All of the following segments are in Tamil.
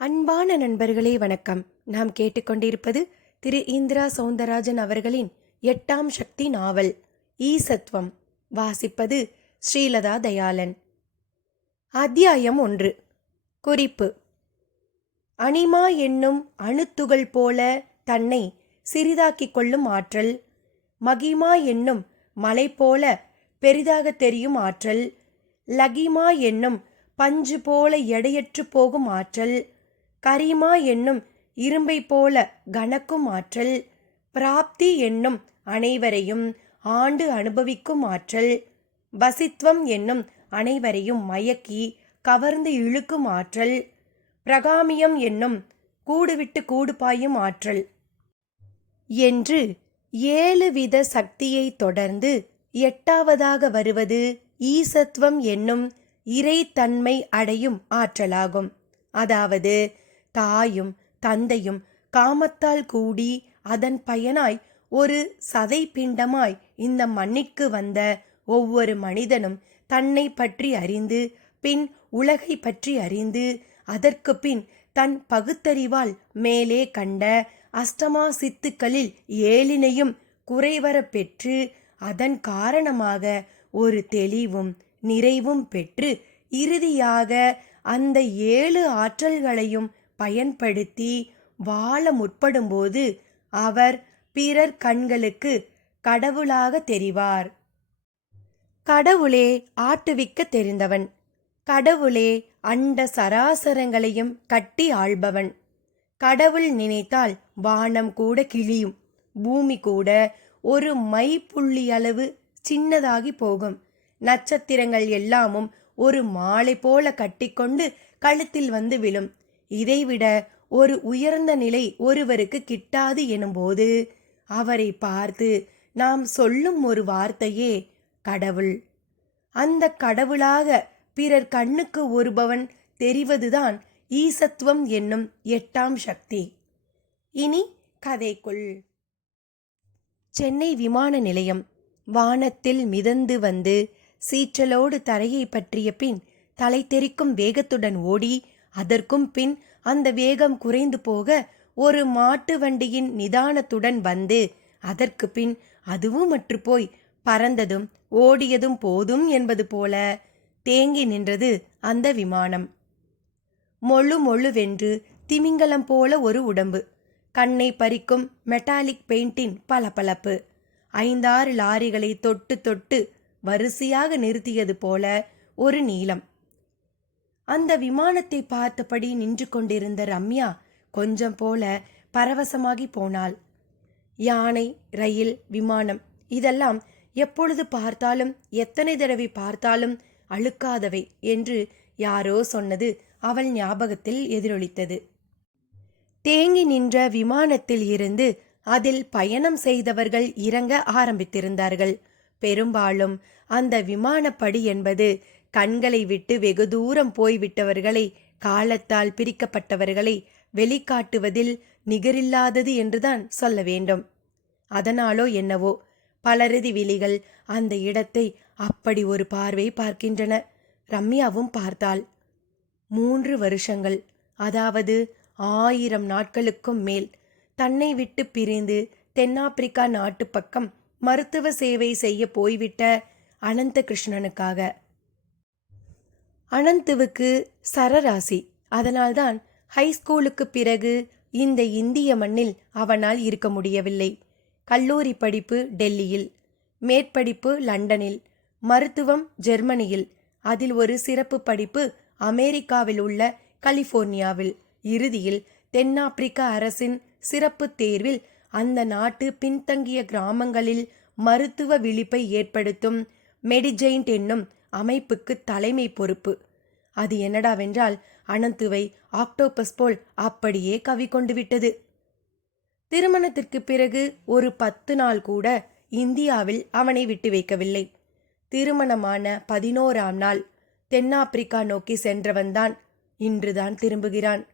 அன்பான நண்பர்களே வணக்கம். நாம் கேட்டுக்கொண்டிருப்பது திரு இந்திரா சௌந்தரராஜன் அவர்களின் 8ஆம் சக்தி நாவல் ஈசத்துவம். வாசிப்பது ஸ்ரீலதா தயாளன். அத்தியாயம் 1. குறிப்பு: அனிமா என்னும் அணுத்துகள் போல தன்னை சிறிதாக்கிக் கொள்ளும் ஆற்றல், மகிமா என்னும் மலை போல பெரிதாக தெரியும் ஆற்றல், லகிமா என்னும் பஞ்சு போல எடையற்று போகும் ஆற்றல், கரிமா என்னும் இரும்பை போல கனக்கும் ஆற்றல், பிராப்தி என்னும் அனைவரையும் ஆண்டு அனுபவிக்கும் ஆற்றல், வசித்வம் என்னும் அனைவரையும் மயக்கி கவர்ந்து இழுக்கும் ஆற்றல், பிரகாமியம் என்னும் கூடுவிட்டு கூடு பாயும் ஆற்றல் என்று 7 வித சக்தியை தொடர்ந்து 8ஆவதாக வருவது ஈசத்துவம் என்னும் இறைத்தன்மை அடையும் ஆற்றலாகும். அதாவது தாயும் தந்தையும் காமத்தால் கூடி அதன் பயனாய் ஒரு சதை பிண்டமாய் இந்த மண்ணிற்கு வந்த ஒவ்வொரு மனிதனும் தன்னை பற்றி அறிந்து, பின் உலகை பற்றி அறிந்து, அதற்கு பின் தன் பகுத்தறிவால் மேலே கண்ட அஷ்டமா சித்துக்களில் 7னையும் குறைவர பெற்று, அதன் காரணமாக ஒரு தெளிவும் நிறைவும் பெற்று, இறுதியாக அந்த 7 ஆற்றல்களையும் பயன்படுத்தி வாழ முற்படும்போது அவர் பிறர் கண்களுக்கு கடவுளாக தெரிவார். கடவுளே ஆட்டுவிக்க தெரிந்தவன், கடவுளே அண்ட சராசரங்களையும் கட்டி ஆள்பவன். கடவுள் நினைத்தால் வானம் கூட கிழியும், பூமி கூட ஒரு மை புள்ளி அளவு சின்னதாகி போகும், நட்சத்திரங்கள் எல்லாமும் ஒரு மாலை போல கட்டிக்கொண்டு கழுத்தில் வந்து விழும். இதைவிட ஒரு உயர்ந்த நிலை ஒருவருக்கு கிட்டாது எனும்போது அவரை பார்த்து நாம் சொல்லும் ஒரு வார்த்தையே கடவுள். அந்த கடவுளாக பிறர் கண்ணுக்கு ஒருபவன் தெரிவதுதான் ஈசத்துவம் என்னும் 8ஆம் சக்தி. இனி கதைக்குள். சென்னை விமான நிலையம். வானத்தில் மிதந்து வந்து சீற்றலோடு தரையை பற்றிய பின் தலை தெறிக்கும் வேகத்துடன் ஓடி, அதற்கும் பின் அந்த வேகம் குறைந்து போக ஒரு மாட்டு வண்டியின் நிதானத்துடன் வந்து, அதற்கு பின் அதுவும் அற்று போய் பறந்ததும் ஓடியதும் போதும் என்பது போல தேங்கி நின்றது அந்த விமானம். மொழு மொழுவென்று திமிங்கலம் போல ஒரு உடம்பு, கண்ணை பறிக்கும் மெட்டாலிக் பெயிண்டின் பளபளப்பு, 5-6 லாரிகளை தொட்டு தொட்டு வரிசையாக நிறுத்தியது போல ஒரு நீளம். அந்த விமானத்தை பார்த்தபடி நின்று கொண்டிருந்த ரம்யா கொஞ்சம் போல பரவசமாகி போனாள். யானை, ரயில், விமானம் இதெல்லாம் எப்பொழுது பார்த்தாலும் எத்தனை தடவை பார்த்தாலும் அழுக்காதவை என்று யாரோ சொன்னது அவள் ஞாபகத்தில் எதிரொலித்தது. தேங்கி நின்ற விமானத்தில் இருந்து அதில் பயணம் செய்தவர்கள் இறங்க ஆரம்பித்திருந்தார்கள். பெரும்பாலும் அந்த விமானப்படி என்பது கண்களை விட்டு வெகு தூரம் போய்விட்டவர்களை, காலத்தால் பிரிக்கப்பட்டவர்களை வெளிக்காட்டுவதில் நிகரில்லாதது என்றுதான் சொல்ல வேண்டும். அதனாலோ என்னவோ பலரது விழிகள் அந்த இடத்தை அப்படி ஒரு பார்வை பார்க்கின்றன. ரம்யாவும் பார்த்தாள். 3 வருஷங்கள், அதாவது 1000 நாட்களுக்கும் மேல் தன்னை விட்டு பிரிந்து தென்னாப்பிரிக்கா நாட்டு பக்கம் மருத்துவ சேவை செய்ய போய்விட்ட அனந்த கிருஷ்ணனுக்காக. அனந்துவுக்கு சரராசி. அதனால்தான் ஹைஸ்கூலுக்கு பிறகு இந்த இந்திய மண்ணில் அவனால் இருக்க முடியவில்லை. கல்லூரி படிப்பு டெல்லியில், மேற்படிப்பு லண்டனில், மருத்துவம் ஜெர்மனியில், அதில் ஒரு சிறப்பு படிப்பு அமெரிக்காவில் உள்ள கலிபோர்னியாவில், இறுதியில் தென்னாப்பிரிக்க அரசின் சிறப்பு தேர்வில் அந்த நாட்டு பின்தங்கிய கிராமங்களில் மருத்துவ விழிப்பை ஏற்படுத்தும் மெடிஜெயின்ட் என்னும் அமைப்புக்கு தலைமை பொறுப்பு. அது என்னடாவென்றால் அனந்துவை ஆக்டோபஸ் போல் அப்படியே கவி கொண்டு விட்டது. திருமணத்திற்கு பிறகு ஒரு 10 நாள் கூட இந்தியாவில் அவனை விட்டு வைக்கவில்லை. திருமணமான 11ஆம் நாள் தென்னாப்பிரிக்கா நோக்கி சென்றவன்தான் இன்றுதான் திரும்புகிறான்.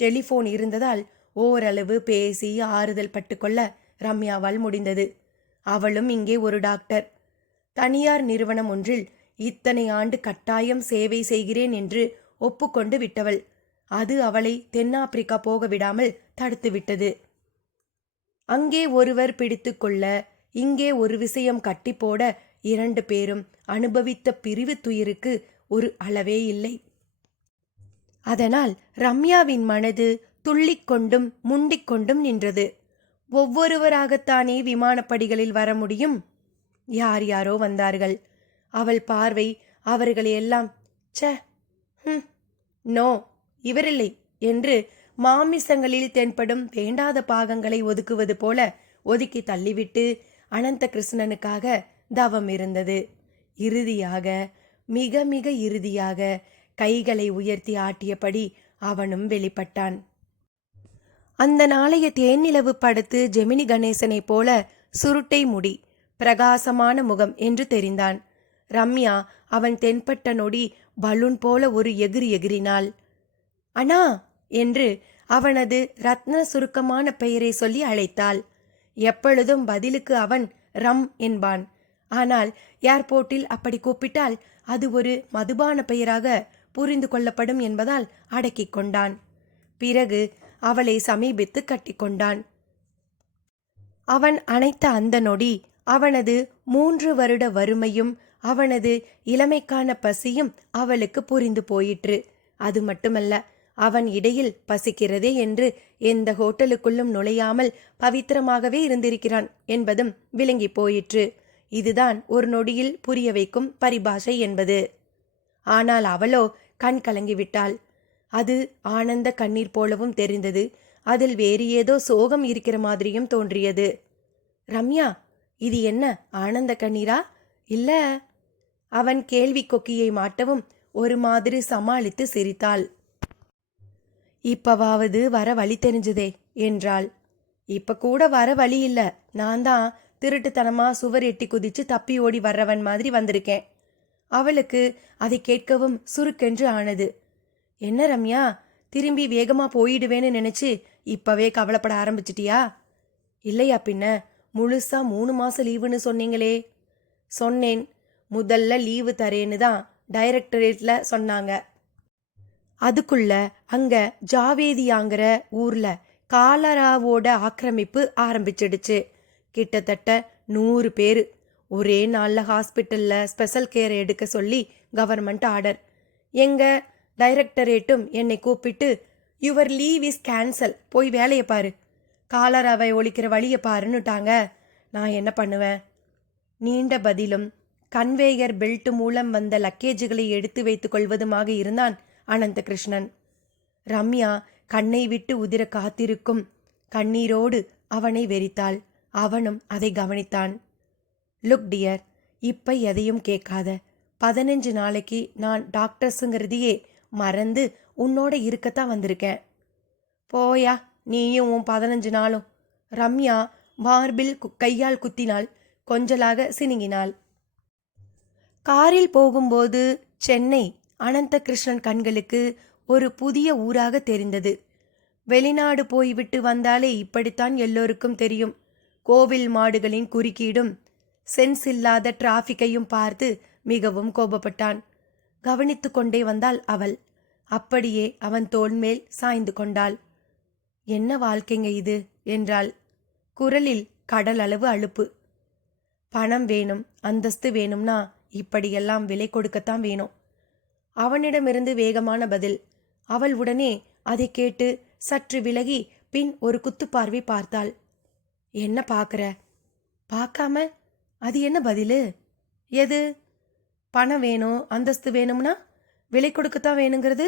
டெலிஃபோன் இருந்ததால் ஓரளவு பேசி ஆறுதல் பட்டுக்கொள்ள ரம்யாவால் முடிந்தது. அவளும் இங்கே ஒரு டாக்டர். தனியார் நிறுவனம் ஒன்றில் இத்தனை ஆண்டு கட்டாயம் சேவை செய்கிறேன் என்று ஒப்புக்கொண்டு விட்டவள். அது அவளை தென்னாப்பிரிக்கா போக விடாமல் தடுத்துவிட்டது. அங்கே ஒருவர் பிடித்து கொள்ள, இங்கே ஒரு விஷயம் கட்டி போட, 2 பேரும் அனுபவித்த பிரிவு துயருக்கு ஒரு அளவே இல்லை. அதனால் ரம்யாவின் மனது துள்ளிக்கொண்டும் முண்டிக்கொண்டும் நின்றது. ஒவ்வொருவராகத்தானே விமானப்படிகளில் வர முடியும்? யார் யாரோ வந்தார்கள். அவள் பார்வை அவர்களையெல்லாம் ச நோ, இவரில்லை என்று மாமிசங்களில் தென்படும் வேண்டாத பாகங்களை ஒதுக்குவது போல ஒதுக்கி தள்ளிவிட்டு அனந்த கிருஷ்ணனுக்காக தவம் இருந்தது. இறுதியாக, மிக மிக இறுதியாக கைகளை உயர்த்தி ஆட்டியபடி அவனும் வெளிப்பட்டான். அந்த நாளைய தேனிலவு படத்து ஜெமினி கணேசனைப் போல சுருட்டை முடி, பிரகாசமான முகம் என்று தெரிந்தான். ரம்யா அவன் தென்பட்ட நொடி பலூன் போல ஒரு எகிரி எகிரினாள். அண்ணா என்று அவனது ரத்ன சுருக்கமான பெயரை சொல்லி அழைத்தாள். எப்பொழுதும் பதிலுக்கு அவன் ரம் என்பான். ஆனால் ஏர்போர்ட்டில் அப்படி கூப்பிட்டால் அது ஒரு மதுபான பெயராக புரிந்து கொள்ளப்படும் என்பதால் அடக்கிக் கொண்டான். பிறகு அவளை சமீபித்து கட்டிக்கொண்டான். அவன் அணைத்த அந்த நொடி அவனது 3 வருட வறுமையும் அவனது இளமைக்கான பசியும் அவளுக்கு புரிந்து போயிற்று. அது மட்டுமல்ல, அவன் இடையில் பசிக்கிறதே என்று எந்த ஹோட்டலுக்குள்ளும் நுழையாமல் பவித்திரமாகவே இருந்திருக்கிறான் என்பதும் விளங்கி போயிற்று. இதுதான் ஒரு நொடியில் புரிய வைக்கும் பரிபாஷை என்பது. ஆனால் அவளோ கண் கலங்கிவிட்டாள். அது ஆனந்த கண்ணீர் போலவும் தெரிந்தது. அதில் வேறு ஏதோ சோகம் இருக்கிற மாதிரியும் தோன்றியது. ரம்யா, இது என்ன ஆனந்த கண்ணீரா? இல்ல? அவன் கேள்வி கொக்கியை மாட்டவும் ஒரு மாதிரி சமாளித்து சிரித்தாள். இப்பவாவது வர வழி தெரிஞ்சதே என்றாள். இப்ப கூட வர வழி இல்ல. நான் தான் திருட்டுத்தனமா சுவர் எட்டி குதிச்சு தப்பி ஓடி வர்றவன் மாதிரி வந்திருக்கேன். அவளுக்கு அதை கேட்கவும் சுருக்கென்று ஆனது. என்ன ரம்யா, திரும்பி வேகமா போயிடுவேன்னு நினைச்சு இப்பவே கவலைப்பட ஆரம்பிச்சிட்டியா? இல்லையா பின்ன, முழுசா 3 மாசம் லீவுன்னு சொன்னீங்களே. சொன்னேன், முதல்ல லீவு தரேன்னு தான் டைரக்டரேட்ல சொன்னாங்க. அதுக்குள்ள அங்க ஜாவேதியாங்கிற ஊர்ல காலராவோட ஆக்கிரமிப்பு ஆரம்பிச்சிடுச்சு. கிட்டத்தட்ட 100 பேரு ஒரே நாள்ல ஹாஸ்பிட்டல்ல ஸ்பெஷல் கேர் எடுக்க சொல்லி கவர்மெண்ட் ஆர்டர். எங்க டைரக்டரேட்டும் என்னை கூப்பிட்டு, யுவர் லீவ் இஸ் கேன்சல், போய் வேலையை பாரு, காலராவை ஒழிக்கிற வழியை பாருன்னுட்டாங்க. நான் என்ன பண்ணுவேன்? நீண்ட பதிலும் கன்வேயர் பெல்ட் மூலம் வந்த லக்கேஜுகளை எடுத்து வைத்துக் கொள்வதுமாக இருந்தான் அனந்த கிருஷ்ணன். ரம்யா கண்ணை விட்டு உதிர காத்திருக்கும் கண்ணீரோடு அவனை வெறித்தாள். அவனும் அதை கவனித்தான். லுக் டியர், இப்ப எதையும் கேட்காத. 15 நாளைக்கு நான் டாக்டர்ஸுங்கிறதையே மறந்து உன்னோட இருக்கத்தான் வந்திருக்கேன். போயா, நீயும் உன் 15 நாளும். ரம்யா மார்பில் கையால் குத்தினாள். கொஞ்சலாக சினுங்கினாள். காரில் போகும்போது சென்னை அனந்த கிருஷ்ணன் கண்களுக்கு ஒரு புதிய ஊராக தெரிந்தது. வெளிநாடு போய்விட்டு வந்தாலே இப்படித்தான் எல்லோருக்கும் தெரியும். கோவில் மாடுகளின் குறுக்கீடும் சென்ஸ் இல்லாத டிராஃபிக்கையும் பார்த்து மிகவும் கோபப்பட்டான். கவனித்து கொண்டே வந்தாள் அவள். அப்படியே அவன் தோள் மேல் சாய்ந்து கொண்டாள். என்ன வாழ்க்கைங்க இது என்றாள். குரலில் கடல் அளவு அலுப்பு. பணம் வேணும், அந்தஸ்து வேணும்னா இப்படியெல்லாம் விலை கொடுக்கத்தான் வேணும். அவனிடமிருந்து வேகமான பதில். அவள் உடனே அதை கேட்டு சற்று விலகி பின் ஒரு குத்துப்பார்வை பார்த்தாள். என்ன பார்க்குற? பார்க்காம அது என்ன பதிலு? எது? பணம் வேணும், அந்தஸ்து வேணும்னா விலை கொடுக்கத்தான் வேணுங்கிறது?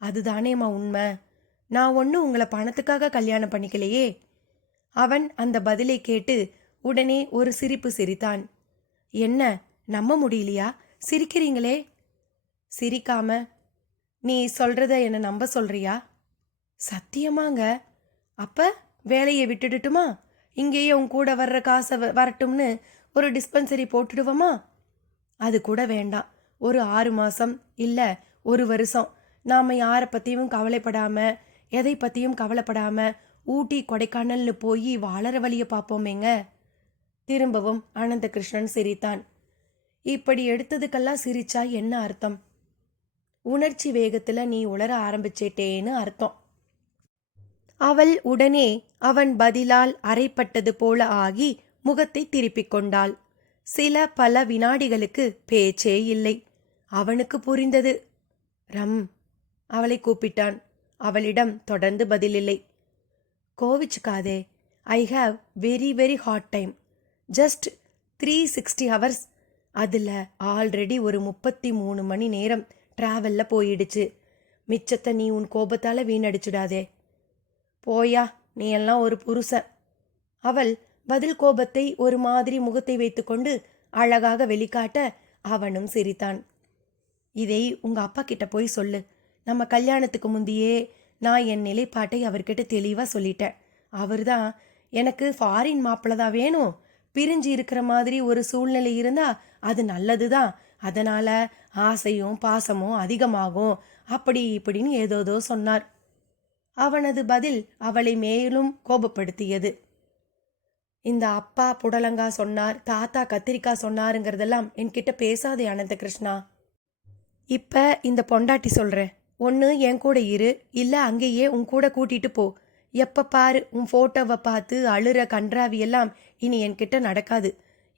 அதுதானேம்மா உண்மை. நான் ஒன்றும் உங்களை பணத்துக்காக கல்யாணம் பண்ணிக்கலையே. அவன் அந்த பதிலை கேட்டு உடனே ஒரு சிரிப்பு சிரித்தான். என்ன, நம்ப முடியலையா? சிரிக்கிறீங்களே. சிரிக்காம நீ சொல்றத என்ன நம்ப சொல்றியா? சத்தியமாங்க. அப்ப வேலையை விட்டுடுட்டுமா? இங்கேயே உன் கூட வர்ற காசை வரட்டும்னு ஒரு டிஸ்பென்சரி போட்டுடுவோமா? அது கூட வேண்டாம். ஒரு 6 மாசம் இல்ல 1 வருஷம் நாம யாரை பத்தியும் கவலைப்படாம, எதை பத்தியும் கவலைப்படாம ஊட்டி கொடைக்கானல்னு போய் வாழற வழியை பார்ப்போமேங்க. திரும்பவும் அனந்த கிருஷ்ணன் சிரித்தான். இப்படி எடுத்ததுக்கெல்லாம் சிரிச்சா என்ன அர்த்தம்? உணர்ச்சி வேகத்துல நீ உளர ஆரம்பிச்சிட்டேன்னு அர்த்தம். அவள் உடனே அவன் பதிலால் அறைப்பட்டது போல ஆகி முகத்தை திருப்பிக் கொண்டாள். சில பல வினாடிகளுக்கு பேச்சே இல்லை. அவனுக்கு புரிந்தது. ரம் அவளை கூப்பிட்டான். அவளிடம் தொடர்ந்து பதிலில்லை. கோவிச்சுக்காதே. I have very very hard time. Just 360 hours. அதில் ஆல்ரெடி ஒரு 33 மணி நேரம் டிராவல்ல போயிடுச்சு. மிச்சத்தை நீ உன் கோபத்தால் வீணடிச்சுடாதே. போயா, நீ எல்லாம் ஒரு புருஷன். அவள் பதில் கோபத்தை ஒரு மாதிரி முகத்தை வைத்துக்கொண்டு அழகாக வெளிக்காட்ட அவனும் சிரித்தான். இதை உங்க அப்பா கிட்ட போய் சொல்லு. நம்ம கல்யாணத்துக்கு முந்தையே நான் என் நிலைப்பாட்டை அவர்கிட்ட தெளிவாக சொல்லிட்டேன். அவர்தான் எனக்கு ஃபாரின் மாப்பிள்ளை தான் வேணும், பிரிஞ்சு இருக்கிற மாதிரி ஒரு சூழ்நிலை இருந்தா அது நல்லது தான், அதனால ஆசையும் பாசமும் அதிகமாகும், அப்படி இப்படின்னு ஏதோதோ சொன்னார். அவனது பதில் அவளை மேலும் கோபப்படுத்தியது. இந்த அப்பா புடலங்கா சொன்னார், தாத்தா கத்திரிக்காய் சொன்னாருங்கிறதெல்லாம் என்கிட்ட பேசாதே அனந்த கிருஷ்ணா. இப்ப இந்த பொண்டாட்டி சொல்றேன், ஒன்று என் கூட இரு, இல்லை அங்கேயே உன் கூட கூட்டிட்டு போ. எப்ப பாரு உன் போட்டோவை பார்த்து அழுற கன்றாவியெல்லாம் இனி என்கிட்ட நடக்காது.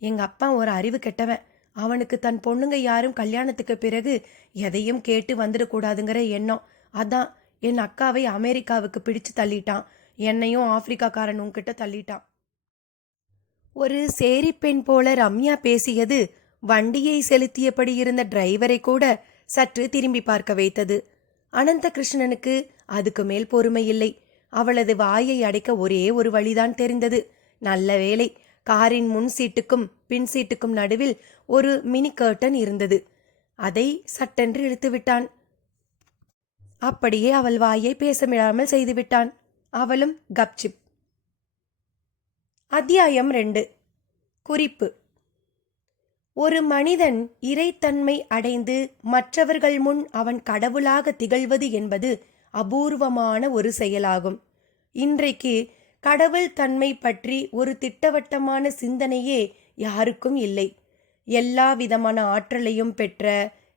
எங்க அப்பா ஒரு அறிவு கெட்டவன். அவனுக்கு தன் பொண்ணுங்க யாரும் கல்யாணத்துக்கு பிறகு எதையும் கேட்டு வந்துடக்கூடாதுங்கிற எண்ணம். அதான் என் அக்காவை அமெரிக்காவுக்கு பிடிச்சு தள்ளிட்டான், என்னையும் ஆப்பிரிக்காக்காரன் உன்கிட்ட தள்ளிட்டான். ஒரு சேரி பெண் போல ரம்யா பேசியது வண்டியை செலுத்தியபடி இருந்த டிரைவரை கூட சற்று திரும்பி பார்க்க வைத்தது. அனந்த கிருஷ்ணனுக்கு அதுக்கு மேல் பொறுமை இல்லை. அவளது வாயை அடைக்க ஒரே ஒரு வழிதான் தெரிந்தது. நல்ல வேளை, காரின் முன் சீட்டுக்கும் பின் சீட்டுக்கும் நடுவில் ஒரு மினி கர்டன் இருந்தது. அதை சட்டென்று இழுத்து விட்டான். அப்படியே அவள் வாயை பேசமிடாமல் செய்துவிட்டான். அவளும் கப்சிப். அத்தியாயம் 2. குறிப்பு: ஒரு மனிதன் இறைத்தன்மை அடைந்து மற்றவர்கள் முன் அவன் கடவுளாக திகழ்வது என்பது அபூர்வமான ஒரு செயலாகும். இன்றைக்கு கடவுள் தன்மை பற்றி ஒரு திட்டவட்டமான சிந்தனையே யாருக்கும் இல்லை. எல்லா விதமான ஆற்றலையும் பெற்ற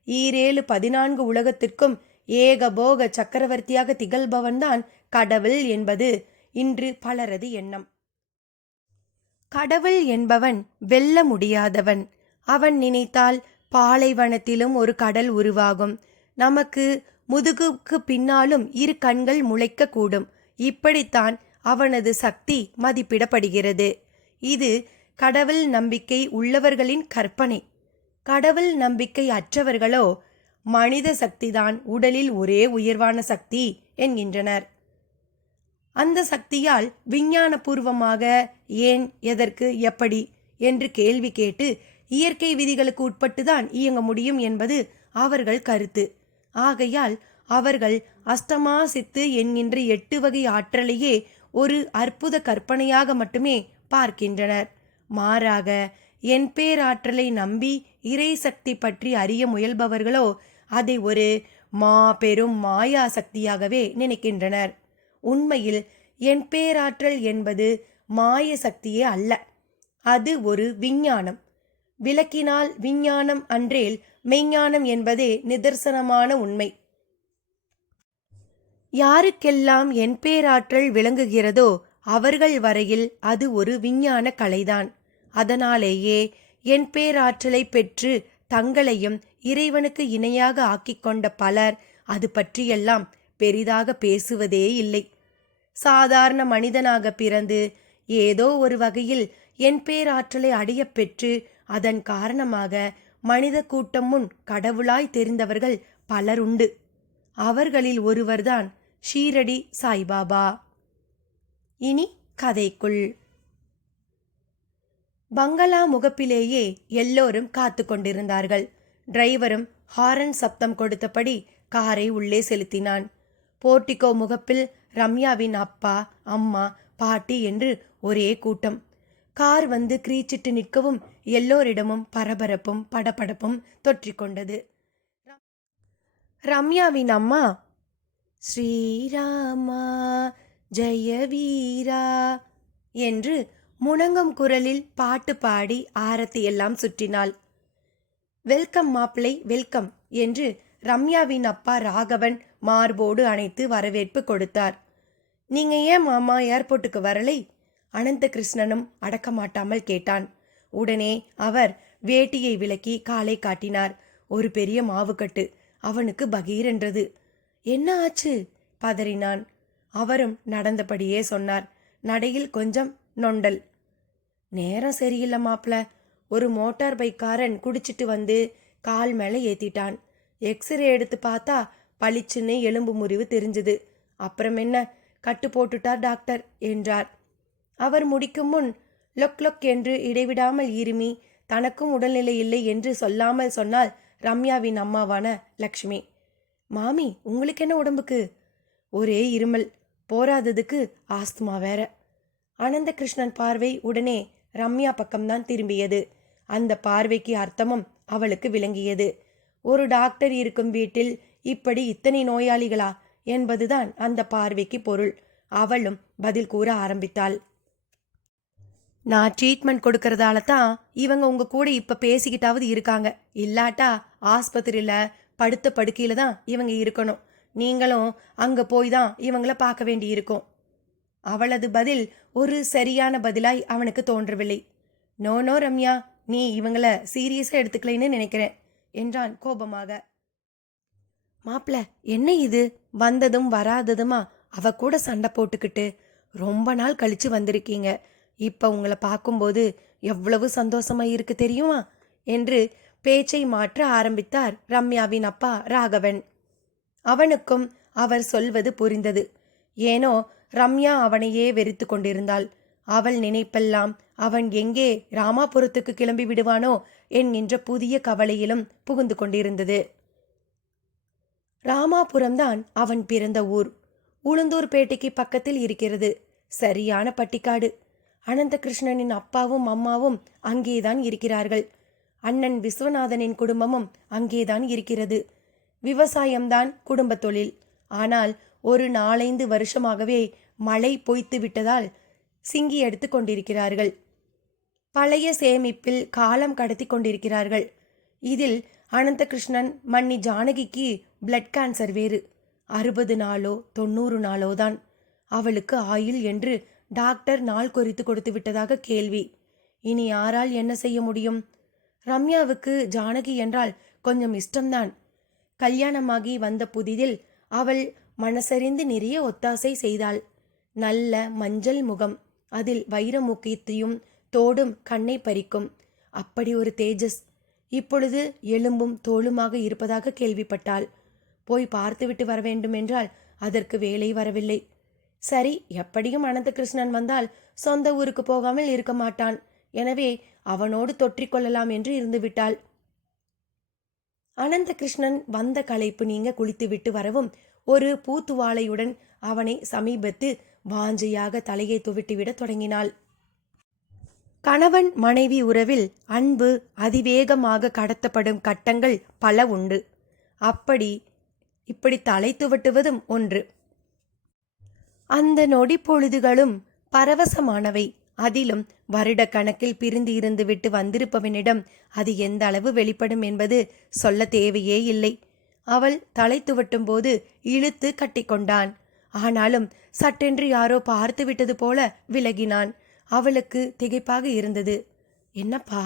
14 உலகத்திற்கும் ஏகபோக சக்கரவர்த்தியாக திகழ்பவன்தான் கடவுள் என்பது இன்று பலரது எண்ணம். கடவுள் என்பவன் வெல்ல முடியாதவன். அவன் நினைத்தால் பாலைவனத்திலும் ஒரு கடல் உருவாகும். நமக்கு முதுகுக்கு பின்னாலும் 2 கண்கள் முளைக்க கூடும். இப்படித்தான் அவனது சக்தி மதிப்பிடப்படுகிறது. இது கடவுள் நம்பிக்கை உள்ளவர்களின் கற்பனை. கடவுள் நம்பிக்கை அற்றவர்களோ மனித சக்திதான் உடலில் ஒரே உயர்வான சக்தி என்கின்றனர். அந்த சக்தியால் விஞ்ஞானபூர்வமாக ஏன், எதற்கு, எப்படி என்று கேள்வி கேட்டு இயற்கை விதிகளுக்கு உட்பட்டுதான் இயங்க முடியும் என்பது அவர்கள் கருத்து. ஆகையால் அவர்கள் அஷ்டமா சித்து என்கின்ற 8 வகை ஆற்றலையே ஒரு அற்புத கற்பனையாக மட்டுமே பார்க்கின்றனர். மாறாக என் பேராற்றலை நம்பி இறை சக்தி பற்றி அறிய முயல்பவர்களோ அதை ஒரு மாபெரும் மாயா சக்தியாகவே நினைக்கின்றனர். உண்மையில் என் பேராற்றல் என்பது மாய சக்தியே அல்ல, அது ஒரு விஞ்ஞானம். விளக்கினால் விஞ்ஞானம் அன்றேல் மெய்ஞானம் என்பதே நிதர்சனமான உண்மை. யாருக்கெல்லாம் என் பேராற்றல் விளங்குகிறதோ அவர்கள் வரையில் அது ஒரு விஞ்ஞான கலைதான். அதனாலேயே என் பேராற்றலை பெற்று தங்களையும் இறைவனுக்கு இணையாக ஆக்கிக் கொண்ட பலர் அது பற்றியெல்லாம் பெரிதாக பேசுவதே இல்லை. சாதாரண மனிதனாக பிறந்து ஏதோ ஒரு வகையில் என் பேராற்றலை அடைய பெற்று அதன் காரணமாக மனித கூட்டம் முன் கடவுளாய் தெரிந்தவர்கள் பலருண்டு. அவர்களில் ஒருவர்தான் ஷீரடி சாய்பாபா. இனி கதைக்குள். பங்களா முகப்பிலேயே எல்லோரும் காத்து கொண்டிருந்தார்கள். டிரைவரும் ஹாரன் சப்தம் கொடுத்தபடி காரை உள்ளே செலுத்தினான். போர்டிகோ முகப்பில் ரம்யாவின் அப்பா, அம்மா, பாட்டி என்று ஒரே கூட்டம். கார் வந்து கிரீச்சிட்டு நிற்கவும் எல்லோரிடமும் பரபரப்பும் படபடப்பும் தொற்றிக்கொண்டது. ரம்யாவின் அம்மா, ஸ்ரீராமா ஜெயவீரா என்று முழங்கும் குரலில் பாட்டு பாடி ஆரத்தி எல்லாம் சுற்றினாள். வெல்கம் மாப்பிளை வெல்கம் என்று ரம்யாவின் அப்பா ராகவன் மார்போடு அணைத்து வரவேற்பு கொடுத்தார். நீங்க ஏன் மாமா ஏர்போர்ட்டுக்கு வரலை? அனந்த கிருஷ்ணனும் அடக்க மாட்டாமல் கேட்டான். உடனே அவர் வேட்டியை விலக்கி காலை காட்டினார். ஒரு பெரிய மாவுக்கட்டு. அவனுக்கு பகீரென்றது. என்ன ஆச்சு? பதறினான். அவரும் நடந்தபடியே சொன்னார். நடையில் கொஞ்சம் நொண்டல். நேரம் சரியில்லை மாப்ள. ஒரு மோட்டார் பைக்காரன் குடிச்சிட்டு வந்து கால் மேலே ஏத்திட்டான். எக்ஸ்ரே எடுத்து பார்த்தா பளிச்சுன்னு எலும்பு முறிவு தெரிஞ்சுது. அப்புறம் என்ன, கட்டு போட்டுட்டார் டாக்டர் என்றார். அவர் முடிக்கும் முன் லொக் லொக் என்று இடைவிடாமல் இருமி தனக்கும் உடல்நிலை இல்லை என்று சொல்லாமல் சொன்னால் ரம்யாவின் அம்மாவான லக்ஷ்மி. மாமி, உங்களுக்கு என்ன உடம்புக்கு? ஒரே இருமல், போராததுக்கு ஆஸ்துமா வேற. அனந்த கிருஷ்ணன் பார்வை உடனே ரம்யா பக்கம்தான் திரும்பியது. அந்த பார்வைக்கு அர்த்தமும் அவளுக்கு விளங்கியது. ஒரு டாக்டர் இருக்கும் வீட்டில் இப்படி இத்தனை நோயாளிகளா என்பதுதான் அந்த பார்வைக்கு பொருள். அவளும் பதில் கூற ஆரம்பித்தாள். நான் ட்ரீட்மெண்ட் கொடுக்கறதால தான் இவங்க உங்க கூட இப்ப பேசிக்கிட்டாவது இருக்காங்க. இல்லாட்டா ஆஸ்பத்திரியில படுத்த படுக்கையில தான் இவங்க இருக்கணும். நீங்களும் அங்க போய் தான் இவங்கள பார்க்க வேண்டி இருக்கும். அவளது பதில் ஒரு சரியான பதிலாய் அவனுக்கு தோன்றவில்லை. நோ நோ ரம்யா, நீ இவங்கள சீரியஸா எடுத்துக்கலைன்னு நினைக்கிறேன் என்றான் கோபமாக. மாப்ள, என்ன இது? வந்ததும் வராததுமா அவ கூட சண்டை போட்டுக்கிட்டு ரொம்ப நாள் கழிச்சு வந்திருக்கீங்க. இப்ப உங்களை பார்க்கும்போது எவ்வளவு சந்தோஷமா இருக்கு தெரியுமா என்று பேச்சை மாற்ற ஆரம்பித்தார் ரம்யாவின் அப்பா ராகவன். அவனுக்கும் அவர் சொல்வது புரிந்தது. ஏனோ ரம்யா அவனையே வெறித்து கொண்டிருந்தாள். அவள் நினைப்பெல்லாம் அவன் எங்கே ராமாபுரத்துக்கு கிளம்பி விடுவானோ என்கின்ற புதிய கவலையிலும் புகுந்து கொண்டிருந்தது. ராமாபுரம்தான் அவன் பிறந்த ஊர். உளுந்தூர்பேட்டைக்கு பக்கத்தில் இருக்கிறது. சரியான பட்டிக்காடு. அனந்த கிருஷ்ணனின் அப்பாவும் அம்மாவும் அங்கேதான் இருக்கிறார்கள். அண்ணன் விஸ்வநாதனின் குடும்பமும் அங்கேதான் இருக்கிறது. விவசாயம்தான் குடும்ப தொழில். ஆனால் ஒரு 4-5 வருஷமாகவே மழை பொய்த்து விட்டதால் சிங்கி எடுத்து கொண்டிருக்கிறார்கள். பழைய சேமிப்பில் காலம் கடத்தி கொண்டிருக்கிறார்கள். இதில் அனந்த கிருஷ்ணன் மன்னி ஜானகிக்கு பிளட் கேன்சர் வேறு. 60 நாளோ 90 நாளோ தான். அவளுக்கு ஆயுள் என்று டாக்டர் நாள் குறித்து கொடுத்து விட்டதாக கேள்வி. இனி யாரால் என்ன செய்ய முடியும்? ரம்யாவுக்கு ஜானகி என்றால் கொஞ்சம் இஷ்டம்தான். கல்யாணமாகி வந்த புதிதில் அவள் மனசறிந்து நிறைய ஒத்தாசை செய்தாள். நல்ல மஞ்சள் முகம், அதில் வைரமுக்கியத்தையும் தோடும் கண்ணை பறிக்கும். அப்படி ஒரு தேஜஸ். இப்பொழுது எலும்பும் தோளுமாக இருப்பதாக கேள்விப்பட்டாள். போய் பார்த்துவிட்டு வர வேண்டும் என்றால் அதற்கு வேலை வரவில்லை. சரி, எப்படியும் அனந்த கிருஷ்ணன் வந்தால் சொந்த ஊருக்கு போகாமல் இருக்க மாட்டான். எனவே அவனோடு தொற்றிக்கொள்ளலாம் என்று இருந்துவிட்டாள். அனந்த கிருஷ்ணன் வந்த களைப்பு நீங்க குளித்துவிட்டு வரவும் ஒரு பூத்துவாளையுடன் அவனை சமீபத்து வாஞ்சையாக தலையை துவிட்டிவிட தொடங்கினாள். கணவன் மனைவி உறவில் அன்பு அதிவேகமாக கடத்தப்படும் கட்டங்கள் பல உண்டு. இப்படி தலை துவட்டுவதும் ஒன்று. அந்த நொடி பொழுதுகளும் பரவசமானவை. அதிலும் வருட கணக்கில் பிரிந்து இருந்து விட்டு வந்திருப்பவனிடம் அது எந்த அளவு வெளிப்படும் என்பது சொல்ல தேவையே இல்லை. அவள் தலை துவட்டும் போது இழுத்து கட்டிக்கொண்டான். ஆனாலும் சட்டென்று யாரோ பார்த்து விட்டது போல விலகினான். அவளுக்கு திகைப்பாக இருந்தது. என்னப்பா?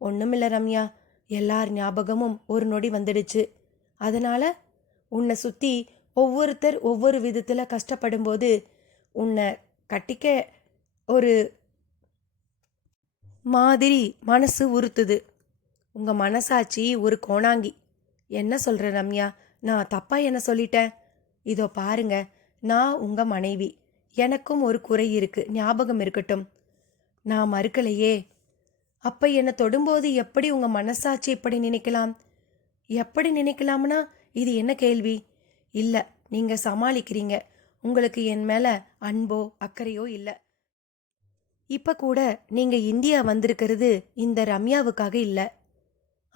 ஒண்ணுமில்ல ரம்யா, எல்லார் ஞாபகமும் ஒரு நொடி வந்துடுச்சு. அதனால உன்னை சுத்தி ஒவ்வொருத்தர் ஒவ்வொரு விதத்துல கஷ்டப்படும் போது உன்னை கட்டிக்க ஒரு மாதிரி மனசு உறுத்துது. உங்க மனசாட்சி ஒரு கோணாங்கி. என்ன சொல்ற ரம்யா? நான் தப்பா என்ன சொல்லிட்டேன்? இதோ பாருங்க, நான் உங்க மனைவி. எனக்கும் ஒரு குறை இருக்கு, ஞாபகம் இருக்கட்டும். நான் மறுக்கலையே. அப்ப என்னை தொடும்போது எப்படி உங்க மனசாட்சி இப்படி நினைக்கலாம்? எப்படி நினைக்கலாம்னா இது என்ன கேள்வி? இல்ல, நீங்க சமாளிக்கிறீங்க. உங்களுக்கு என் மேல அன்போ அக்கறையோ இல்லை. இப்ப கூட நீங்க இந்தியா வந்திருக்கிறது இந்த ரம்யாவுக்காக இல்ல.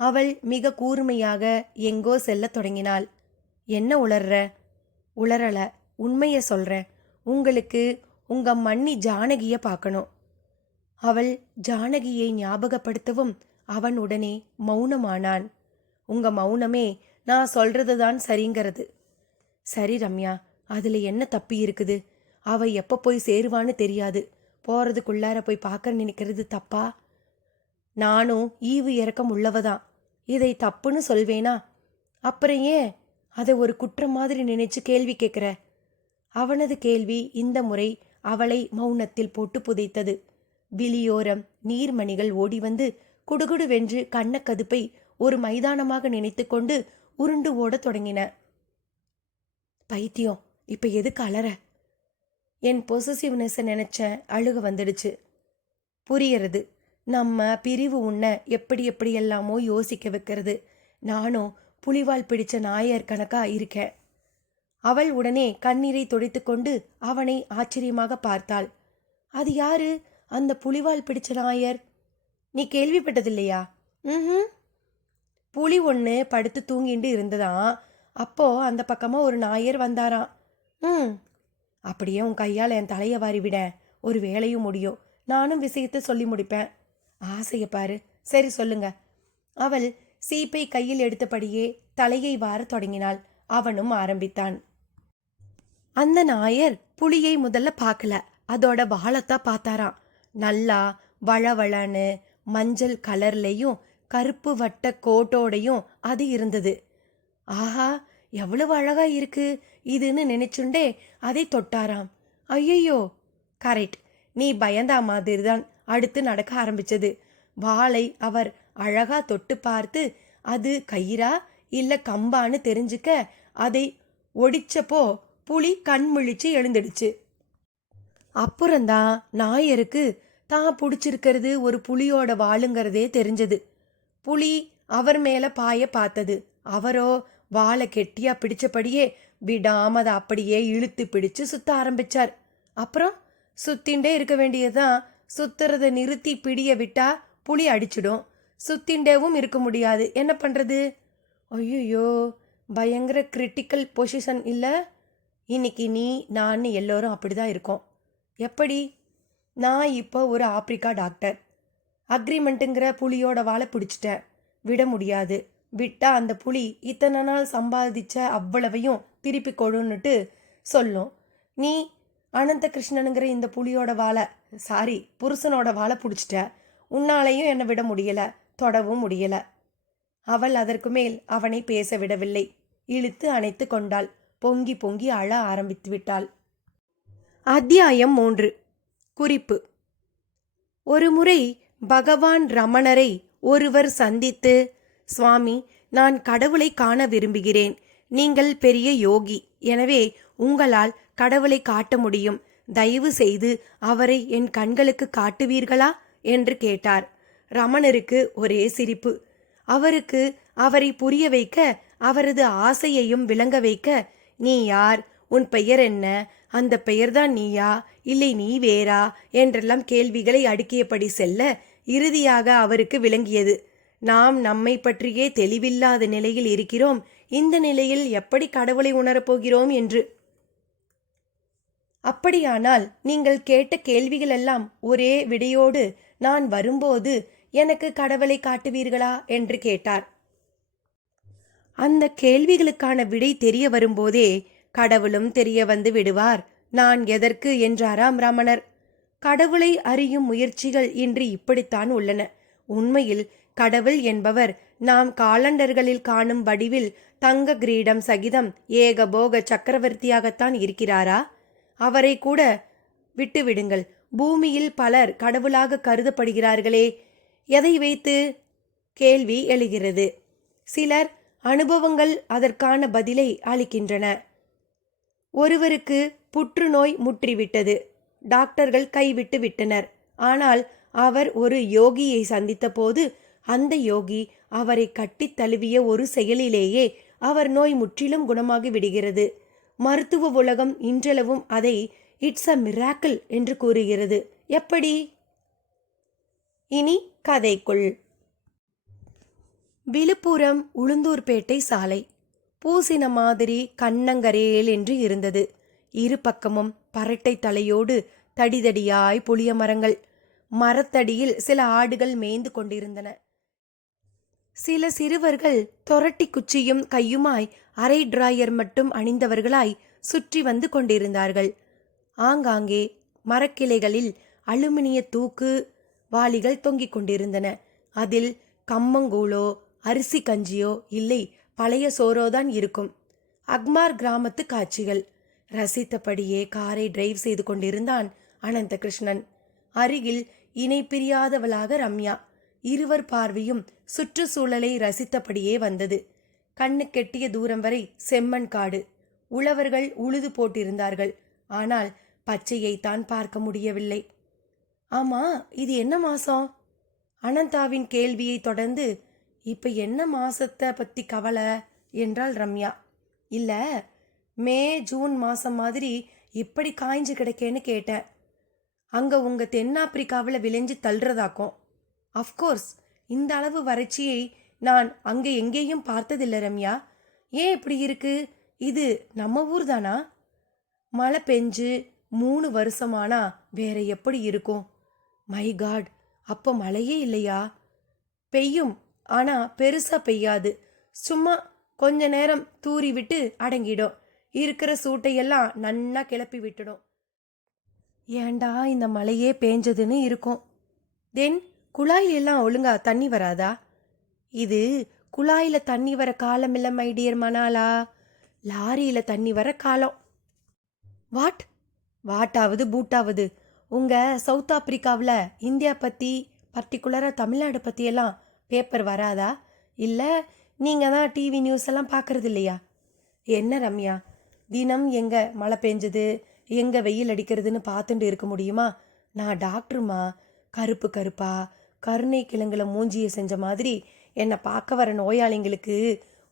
அவள் மிக கூர்மையாக எங்கோ செல்ல தொடங்கினாள். என்ன உளர்ற? உளறல, உண்மைய சொல்றேன். உங்களுக்கு உங்க மன்னி ஜானகிய பார்க்கணும். அவள் ஜானகியை ஞாபகப்படுத்தவும் அவன் உடனே மௌனமானான். உங்க மௌனமே நான் சொல்றது தான் சரிங்கிறது. சரி ரம்யா, அதுல என்ன தப்பி இருக்குது? அவ எப்ப போய் சேருவான்னு தெரியாது. போறதுக்குள்ளார போய் பார்க்க நினைக்கிறது தப்பா? நானும் ஈவு இரக்கம் உள்ளவதான். இதை தப்புன்னு சொல்வேனா? அப்புறம் ஏன் அதை ஒரு குற்றம் மாதிரி நினைச்சு கேள்வி கேட்கிற? அவனது கேள்வி இந்த முறை அவளை மௌனத்தில் போட்டு புதைத்தது. விழியோரம் நீர்மணிகள் ஓடி வந்து குடுகுடுவென்று கண்ணக்கதுப்பை ஒரு மைதானமாக நினைத்து கொண்டு உருண்டு ஓடத் தொடங்கின. பைத்தியம், இப்ப எதுக்கு அலற? என் பொசசிவ்னஸை நினைச்ச அழுக வந்துடுச்சு. புரியறது. நம்ம பிரிவு உன்னை எப்படி எப்படி எல்லாமோ யோசிக்க வைக்கிறது. நானும் புலிவால் பிடிச்ச நாயர் கணக்கா இருக்கேன். அவள் உடனே கண்ணீரை துடைத்து கொண்டு அவனை ஆச்சரியமாக பார்த்தாள். அது யாரு அந்த புலிவால் பிடிச்ச நாயர்? நீ கேள்விப்பட்டதில்லையா? ம். புலி ஒன்று படுத்து தூங்கிண்டு இருந்ததாம். அப்போ அந்த பக்கமா ஒரு நாயர் வந்தாராம். ம். அப்படியே உன் கையால் என் தலையை வாரி விட ஒரு வேலையும் முடியும். நானும் விஷயத்தை சொல்லி முடிப்பேன். ஆசையை பாரு. சரி சொல்லுங்க. அவள் சீப்பை கையில் எடுத்தபடியே தலையை வார தொடங்கினாள். அவனும் ஆரம்பித்தான். அந்த நாயர் புலியை முதல்ல பார்க்கல, அதோட வாழத்தான் பார்த்தாராம். நல்லா வளவளன்னு மஞ்சள் கலர்லையும் கருப்பு வட்ட கோட்டோடையும் அது இருந்தது. ஆஹா, எவ்வளவு அழகா இருக்கு இதுன்னு நினைச்சுண்டே அதை தொட்டாராம். ஐயையோ, கரெக்ட், நீ பயந்தா மாதிரிதான் அடுத்து நடக்க ஆரம்பிச்சது. வாளை அவர் அழகா தொட்டு பார்த்து அது கயிறா இல்ல கம்பான்னு தெரிஞ்சுக்க அதை ஒடிச்சப்போ புலி கண் முழிச்சு எழுந்துடுச்சு. அப்புறம்தான் நாயருக்கு தான் பிடிச்சிருக்கிறது ஒரு புலியோட வாளுங்கிறதே தெரிஞ்சது. புலி அவர் மேல பாய பார்த்தது. அவரோ வாளை கெட்டியா பிடிச்சபடியே விடாம அதை அப்படியே இழுத்து பிடிச்சு சுத்த ஆரம்பிச்சார். அப்புறம் சுத்திண்டே இருக்க வேண்டியதுதான். சுத்துறத நிறுத்தி பிடிய விட்டா புலி அடிச்சிடும். சுத்திண்டேவும் இருக்க முடியாது. என்ன பண்றது? ஐயோ, பயங்கர கிரிட்டிக்கல் பொசிஷன் இல்ல? இன்னைக்கு நீ நான் எல்லோரும் அப்படிதான் இருக்கோம். எப்படி? நான் இப்போ ஒரு ஆப்பிரிக்கா டாக்டர். அக்ரிமெண்ட்டுங்கிற புலியோட வாழை பிடிச்சிட்டேன். விட முடியாது. விட்டா அந்த புலி இத்தனை நாள் சம்பாதிச்ச அவ்வளவையும் திருப்பி கொடுன்னுட்டு சொல்லும். நீ அனந்த கிருஷ்ணனுங்கிற இந்த புலியோட வாழை, சாரி புருஷனோட வாழை பிடிச்சிட்ட. உன்னாலையும் என்னை விட முடியல, தொடவும் முடியல. அவள் அதற்கு மேல் அவனை பேச விடவில்லை. இழுத்து அணைத்து கொண்டாள். பொங்கி பொங்கி அழ ஆரம்பித்து விட்டாள். அத்தியாயம் 3. குறிப்பு. ஒருமுறை பகவான் ரமணரை ஒருவர் சந்தித்து, சுவாமி, நான் கடவுளை காண விரும்புகிறேன். நீங்கள் பெரிய யோகி, எனவே உங்களால் கடவுளை காட்ட முடியும். தயவு செய்து அவரை என் கண்களுக்கு காட்டுவீர்களா என்று கேட்டார். ரமணருக்கு ஒரே சிரிப்பு. அவருக்கு அவரை புரிய வைக்க, அவரது ஆசையையும் விளங்க வைக்க, நீ யார், உன் பெயர் என்ன, அந்த பெயர்தான் நீயா இல்லை நீ வேறா என்றெல்லாம் கேள்விகளை அடுக்கியபடி செல்ல இறுதியாக அவருக்கு விளங்கியது. நாம் நம்மை பற்றியே தெளிவில்லாத நிலையில் இருக்கிறோம். இந்த நிலையில் எப்படி கடவுளை உணரப்போகிறோம் என்று. அப்படியானால் நீங்கள் கேட்ட கேள்விகளெல்லாம் ஒரே விடையோடு நான் வரும்போது எனக்கு கடவுளை காட்டுவீர்களா என்று கேட்டார். அந்த கேள்விகளுக்கான விடை தெரிய வரும்போதே கடவுளும் தெரிய வந்து விடுவார். நான் எதற்கு என்றாராம் ரமணர். கடவுளை அறியும் முயற்சிகள் இன்று இப்படித்தான் உள்ளன. உண்மையில் கடவுள் என்பவர் நாம் காலண்டர்களில் காணும் வடிவில் தங்க கிரீடம் சகிதம் ஏகபோக சக்கரவர்த்தியாகத்தான் இருக்கிறாரா? அவரை கூட விட்டுவிடுங்கள். பூமியில் பலர் கடவுளாக கருதப்படுகிறார்களே, எதை வைத்து? கேள்வி எழுகிறது. சிலர் அனுபவங்கள் அதற்கான பதிலை அளிக்கின்றன. ஒருவருக்கு புற்றுநோய் முற்றிவிட்டது. டாக்டர்கள் கைவிட்டு விட்டனர். ஆனால் அவர் ஒரு யோகியை சந்தித்த போது அந்த யோகி அவரை கட்டித் தழுவிய ஒரு செயலிலேயே அவர் நோய் முற்றிலும் குணமாகி விடுகிறது. மருத்துவ உலகம் இன்றளவும் அதை இட்ஸ் அ மிராக்கிள் என்று கூறுகிறது. எப்படி? இனி கதைக்குள். விழுப்புரம் உளுந்தூர்பேட்டை சாலை பூசின மாதிரி கண்ணங்கரேல் என்று இருந்தது. இரு பக்கமும் பரட்டை தலையோடு தடிதடியாய் புளிய மரங்கள். மரத்தடியில் சில ஆடுகள் மேய்ந்து கொண்டிருந்தன. சில சிறுவர்கள் தொரட்டி குச்சியும் கையுமாய் அரை டிராயர் மட்டும் அணிந்தவர்களாய் சுற்றி வந்து கொண்டிருந்தார்கள். ஆங்காங்கே மரக்கிளைகளில் அலுமினிய தூக்கு வாளிகள் தொங்கிக் கொண்டிருந்தன. அதில் கம்மங்கூழோ அரிசி கஞ்சியோ இல்லை பழைய சோரோதான் இருக்கும். அக்மார் கிராமத்து காட்சிகள். ரசித்தபடியே காரை டிரைவ் செய்து கொண்டிருந்தான் அனந்தகிருஷ்ணன். அருகில் இணை பிரியாதவளாக ரம்யா. இருவர் பார்வையும் சுற்றுச்சூழலை ரசித்தபடியே வந்தது. கண்ணு கெட்டிய தூரம் வரை செம்மண் காடு. உழவர்கள் உழுது போட்டிருந்தார்கள். ஆனால் பச்சையைத்தான் பார்க்க முடியவில்லை. ஆமா, இது என்ன மாசம்? அனந்தாவின் கேள்வியை தொடர்ந்து, இப்ப என்ன மாசத்தை பத்தி கவலை என்றாள் ரம்யா. இல்ல, மே ஜூன் மாசம் மாதிரி இப்படி காய்ஞ்சு கிடக்கேன்னு கேட்டேன். அங்க உங்க தென்னாப்பிரிக்காவில் விளைஞ்சு தள்ளுறதாக்கும். அஃப்கோர்ஸ், இந்த அளவு வறட்சியை நான் அங்க எங்கேயும் பார்த்ததில்லை ரம்யா. ஏன் இப்படி இருக்கு? இது நம்ம ஊர் தானா? மழை பெஞ்சு 3 வருஷமானா வேற எப்படி இருக்கும்? மை காட், அப்போ மழையே இல்லையா? பெய்யும், ஆனா பெருசா பெய்யாது. சும்மா கொஞ்ச நேரம் தூரி விட்டு அடங்கிடும். இருக்கிற சூட்டையெல்லாம் நன்னா கிளப்பி விட்டுடும். ஏண்டா இந்த மழையே பேஞ்சதுன்னு இருக்கும். தென் குழாயிலெல்லாம் ஒழுங்கா தண்ணி வராதா? இது குழாயில தண்ணி வர காலம் இல்லை மை டியர் மணாலா. லாரியில தண்ணி வர காலம். வாட்டாவது பூட்டாவது. உங்க சவுத் ஆப்பிரிக்காவில் இந்தியா பற்றி, பர்டிகுலராக தமிழ்நாடு பற்றியெல்லாம் பேப்பர் வராதா? இல்லை நீங்கள் தான் டிவி நியூஸ் எல்லாம் பார்க்கறது இல்லையா? என்ன ரம்யா, தினம் எங்கே மழை பெஞ்சது எங்கே வெயில் அடிக்கிறதுன்னு பார்த்துட்டு இருக்க முடியுமா? நான் டாக்டருமா. கருப்பு கருப்பா கருணை கிழங்குல மூஞ்சியை செஞ்ச மாதிரி என்னை பார்க்க வர நோயாளிங்களுக்கு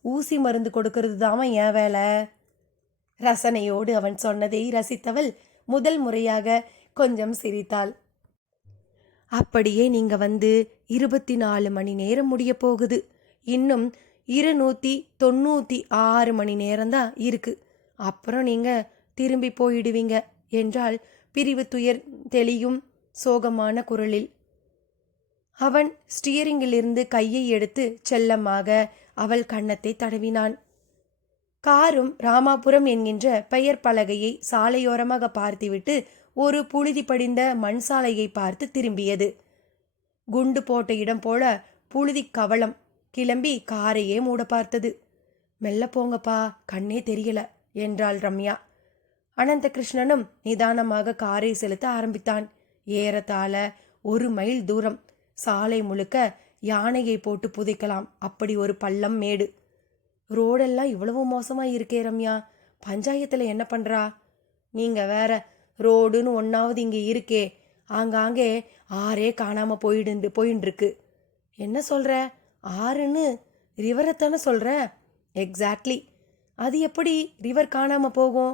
ஊசி மருந்து கொடுக்கறது தான் என் வேலை. ரசனையோடு அவன் சொன்னதை ரசித்தவள் முதல் முறையாக கொஞ்சம் சிரித்தாள். அப்படியே நீங்க வந்து 24 மணி நேரம் முடிய போகுது. இன்னும் 296 மணி நேரம்தான் இருக்கு. அப்புறம் நீங்க திரும்பி போயிடுவீங்க என்றால் பிரிவு துயர் தெளியும் சோகமான குரலில். அவன் ஸ்டியரிங்கிலிருந்து கையை எடுத்து செல்லமாக அவள் கன்னத்தை தடவினான். காரும் ராமாபுரம் என்கின்ற பெயர் பலகையை சாலையோரமாக பார்த்துவிட்டு ஒரு புழுதி படிந்த மண் சாலையை பார்த்து திரும்பியது. குண்டு போட்ட இடம் போல புழுதி கவளம் கிளம்பி காரையே மூட பார்த்தது. மெல்ல போங்கப்பா, கண்ணே தெரியல என்றாள் ரம்யா. அனந்தகிருஷ்ணனும் நிதானமாக காரை செலுத்த ஆரம்பித்தான். ஏறத்தாழ 1 மைல் தூரம். சாலை முழுக்க யானையை போட்டு புதைக்கலாம், அப்படி ஒரு பள்ளம் மேடு. ரோடெல்லாம் இவ்வளவு மோசமா இருக்கே ரம்யா, பஞ்சாயத்துல என்ன பண்றா? நீங்க வேற, ரோடுன்னு ஒன்னாவது இங்க இருக்கே, ஆங்காங்கே ஆறே காணாம போயின்னு இருக்கு. என்ன சொல்ற? ஆறுன்னு ரிவரைத்தானே சொல்ற? எக்ஸாக்ட்லி. அது எப்படி ரிவர் காணாம போகும்?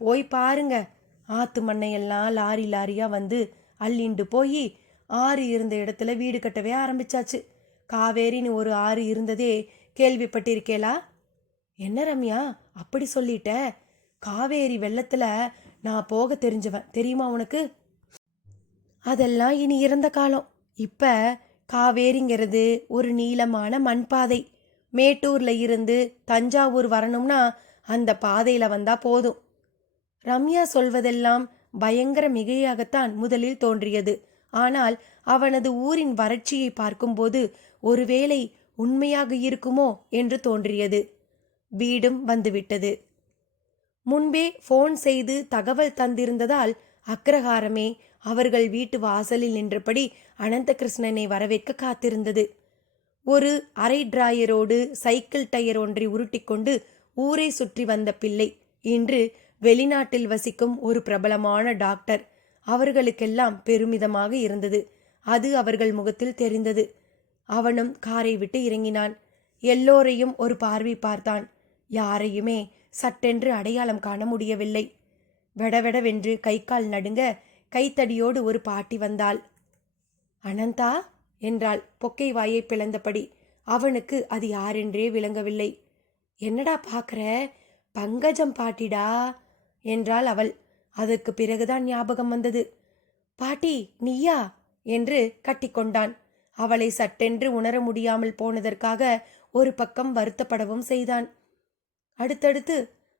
போய் பாருங்க. ஆத்து மண்ணையெல்லாம் லாரி லாரியா வந்து அள்ளிண்டு போய் ஆறு இருந்த இடத்துல வீடு கட்டவே ஆரம்பிச்சாச்சு. காவேரின்னு ஒரு ஆறு இருந்ததே கேள்விப்பட்டிருக்கேளா? என்ன ரம்யா அப்படி சொல்லிட்ட? காவேரி வெள்ளத்துல நான் போக தெரிஞ்சவன் தெரியுமா உனக்கு? அதெல்லாம் இனி இறந்த காலம். இப்ப காவேரிங்கிறது ஒரு நீளமான மண்பாதை. மேட்டூர்ல இருந்து தஞ்சாவூர் வரணும்னா அந்த பாதையில வந்தா போதும். ரம்யா சொல்வதெல்லாம் பயங்கர மிகையாகத்தான் முதலில் தோன்றியது. ஆனால் அவனது ஊரின் வறட்சியை பார்க்கும்போது ஒருவேளை உண்மையாக இருக்குமோ என்று தோன்றியது. வீடும் வந்துவிட்டது. முன்பே போன் செய்து தகவல் தந்திருந்ததால் அக்ரஹாரமே அவர்கள் வீட்டு வாசலில் நின்றபடி அனந்தகிருஷ்ணனை வரவேற்க காத்திருந்தது. ஒரு அரை டிராயரோடு சைக்கிள் டயர் ஒன்றை உருட்டிக்கொண்டு ஊரை சுற்றி வந்த பிள்ளை இன்று வெளிநாட்டில் வசிக்கும் ஒரு பிரபலமான டாக்டர். அவர்களுக்கெல்லாம் பெருமிதமாக இருந்தது. அது அவர்கள் முகத்தில் தெரிந்தது. அவனும் காரை விட்டு இறங்கினான். எல்லோரையும் ஒரு பார்வை பார்த்தான். யாரையுமே சட்டென்று அடையாளம் காண முடியவில்லை. வெடவெடவென்று கை கால் நடுங்க கைத்தடியோடு ஒரு பாட்டி வந்தாள். அனந்தா என்றாள் பொக்கை வாயை பிளந்தபடி. அவனுக்கு அது யாரென்றே விளங்கவில்லை. என்னடா பாக்குற? பங்கஜம் பாட்டிடா என்றாள் அவள். அதற்கு பிறகுதான் ஞாபகம் வந்தது. பாட்டி நீயா என்று கட்டிக்கொண்டான். அவளை சட்டென்று உணர முடியாமல் போனதற்காக ஒரு பக்கம் வருத்தப்படவும் செய்தான். அடுத்தடுத்து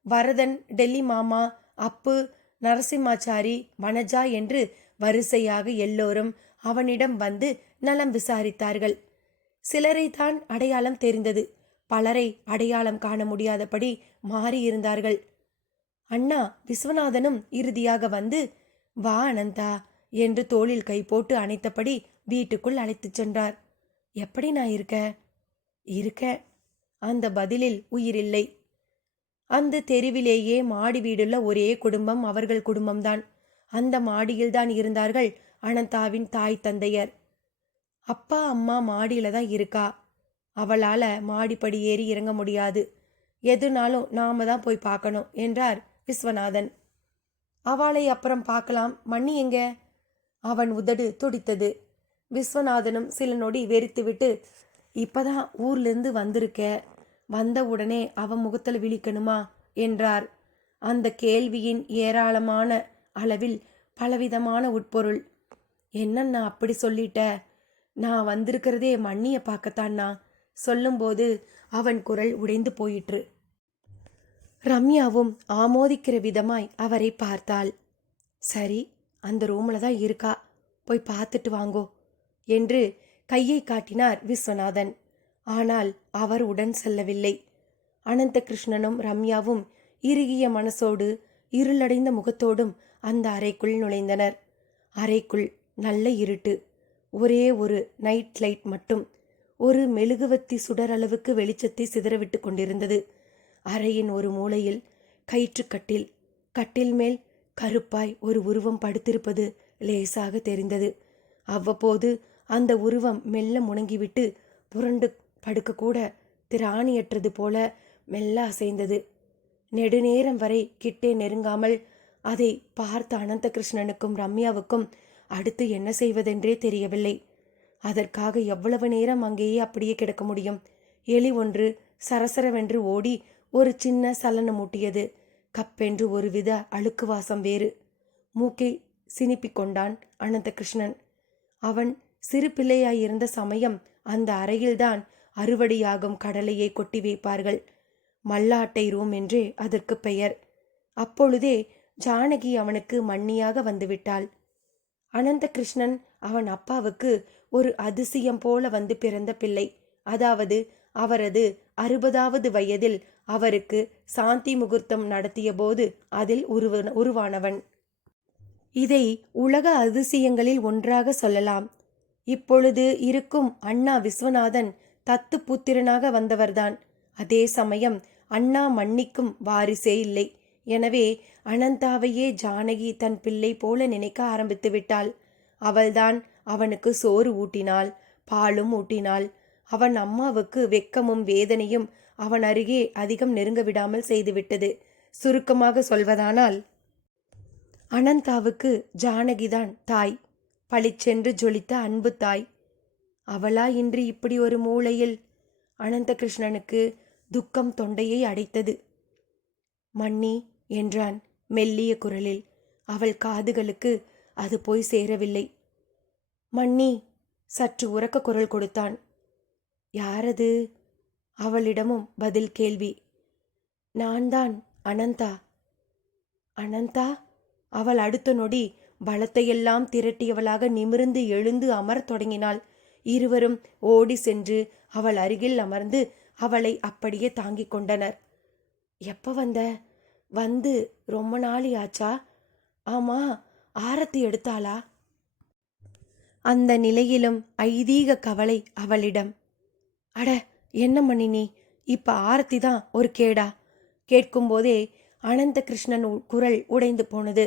வரதன், டெல்லி மாமா, அப்பு, நரசிம்மாச்சாரி, வனஜா என்று வரிசையாக எல்லோரும் அவனிடம் வந்து நலம் விசாரித்தார்கள். சிலரைத்தான் அடையாளம் தெரிந்தது. பலரை அடையாளம் காண முடியாதபடி மாறியிருந்தார்கள். அண்ணா விஸ்வநாதனும் இறுதியாக வந்து, "வா அனந்தா" என்று தோளில் கை போட்டு அணைத்தபடி வீட்டுக்குள் அழைத்துச் சென்றார். "எப்படி நான் இருக்க?" அந்த பதிலில் உயிரில்லை. அந்த தெருவிலேயே மாடி வீடுள்ள ஒரே குடும்பம் அவர்கள் குடும்பம்தான். அந்த மாடியில்தான் இருந்தார்கள் அனந்தாவின் தாய் தந்தையர். அப்பா அம்மா மாடியில தான் இருக்கா. அவளால மாடிப்படி ஏறி இறங்க முடியாது. எதுனாலும் நாம தான் போய் பார்க்கணும் என்றார் விஸ்வநாதன். அவளை அப்புறம் பார்க்கலாம். மண்ணி எங்க? அவன் உதடு துடித்தது. விஸ்வநாதனும் சில நொடி வெறித்துவிட்டு, "இப்பதான் ஊர்லேருந்து வந்திருக்க, வந்த உடனே அவன் முகத்தில் விழிக்கணுமா?" என்றார். அந்த கேள்வியின் ஏராளமான அளவில் பலவிதமான உட்பொருள். "என்னண்ணா அப்படி சொல்லிட்ட? நான் வந்திருக்கிறதே மண்ணியை பார்க்கத்தான்னா." சொல்லும்போது அவன் குரல் உடைந்து போயிற்று. ரம்யாவும் ஆமோதிக்கிற விதமாய் அவரை பார்த்தாள். "சரி, அந்த ரூம்ல தான் இருக்கா, போய் பார்த்துட்டு வாங்கோ" என்று கையை காட்டினார் விஸ்வநாதன். ஆனால் அவர் உடன் செல்லவில்லை. அனந்த கிருஷ்ணனும் ரம்யாவும் இறுகிய மனசோடு இருளடைந்த முகத்தோடும் அந்த அறைக்குள் நுழைந்தனர். அறைக்குள் நல்ல இருட்டு. ஒரே ஒரு நைட் லைட் மட்டும் ஒரு மெழுகுவத்தி சுடரளவுக்கு வெளிச்சத்தை சிதறவிட்டு கொண்டிருந்தது. அறையின் ஒரு மூலையில் கயிற்றுக்கட்டில், கட்டில் மேல் கருப்பாய் ஒரு உருவம் படுத்திருப்பது லேசாக தெரிந்தது. அவ்வப்போது அந்த உருவம் மெல்ல முணங்கிவிட்டு புரண்டு படுக்கக்கூட திராணியற்றது போல மெல்ல அசைந்தது. நெடுநேரம் வரை கிட்டே நெருங்காமல் அதை பார்த்த அனந்த கிருஷ்ணனுக்கும் ரம்யாவுக்கும் அடுத்து என்ன செய்வதென்றே தெரியவில்லை. அதற்காக எவ்வளவு நேரம் அங்கேயே அப்படியே கிடக்க முடியும்? எலி ஒன்று சரசரவென்று ஓடி ஒரு சின்ன சலனம் மூட்டியது. கப்பென்று ஒருவித அழுக்கு வாசம் வேறு. மூக்கை சினிப்பிக் கொண்டான் அனந்த கிருஷ்ணன். அவன் சிறு பிள்ளையாயிருந்த சமயம் அந்த அறையில்தான் அறுவடையாகும் கடலையை கொட்டி வைப்பார்கள். மல்லாட்டை ரூம் என்றே அதற்கு பெயர். அப்பொழுதே ஜானகி அவனுக்கு மண்ணியாக வந்துவிட்டாள். அனந்த கிருஷ்ணன் அவன் அப்பாவுக்கு ஒரு அதிசயம் போல வந்து பிறந்த பிள்ளை. அதாவது அவரது 60வது வயதில் அவருக்கு சாந்தி முகூர்த்தம் நடத்திய போது அதில் உருவானவன். இதை உலக அதிசயங்களில் ஒன்றாக சொல்லலாம். இப்பொழுது இருக்கும் அண்ணா விஸ்வநாதன் தத்து புத்திரனாக வந்தவர்தான். அதே சமயம் அண்ணா மன்னிக்கும் வாரிசே இல்லை. எனவே அனந்தாவையே ஜானகி தன் பிள்ளை போல நினைக்க ஆரம்பித்து விட்டாள். அவள்தான் அவனுக்கு சோறு ஊட்டினாள், பாலும் ஊட்டினாள். அவன் அம்மாவுக்கு வெக்கமும் வேதனையும் அவன் அருகே அதிகம் நெருங்க விடாமல் செய்துவிட்டது. சுருக்கமாக சொல்வதானால், அனந்தாவுக்கு ஜானகிதான் தாய், பளிச்சென்று ஜொலித்த அன்பு தாய். அவளா இன்று இப்படி ஒரு மூலையில்? அனந்த கிருஷ்ணனுக்கு துக்கம் தொண்டையை அடைத்தது. "மன்னி" என்றான் மெல்லிய குரலில். அவள் காதுகளுக்கு அது போய் சேரவில்லை. "மன்னி" சற்று உரக்க குரல் கொடுத்தான். "யாரது?" அவளிடமும் பதில் கேள்வி. "நான் தான் அனந்தா." "அனந்தா?" அவள் அடுத்த நொடி பலத்தையெல்லாம் திரட்டியவளாக நிமிர்ந்து எழுந்து அமரத் தொடங்கினாள். இருவரும் ஓடி சென்று அவள் அருகில் அமர்ந்து அவளை அப்படியே தாங்கிக் கொண்டனர். "எப்ப வந்த? வந்து ரொம்ப நாளி ஆச்சா? ஆமா, ஆரத்தி எடுத்தாளா?" அந்த நிலையிலும் ஐதீக கவலை அவளிடம். "அட என்ன மணி நீ, இப்ப ஆரத்தி தான் ஒரு கேடா?" கேட்கும்போதே அனந்த கிருஷ்ணன் குரல் உடைந்து போனது.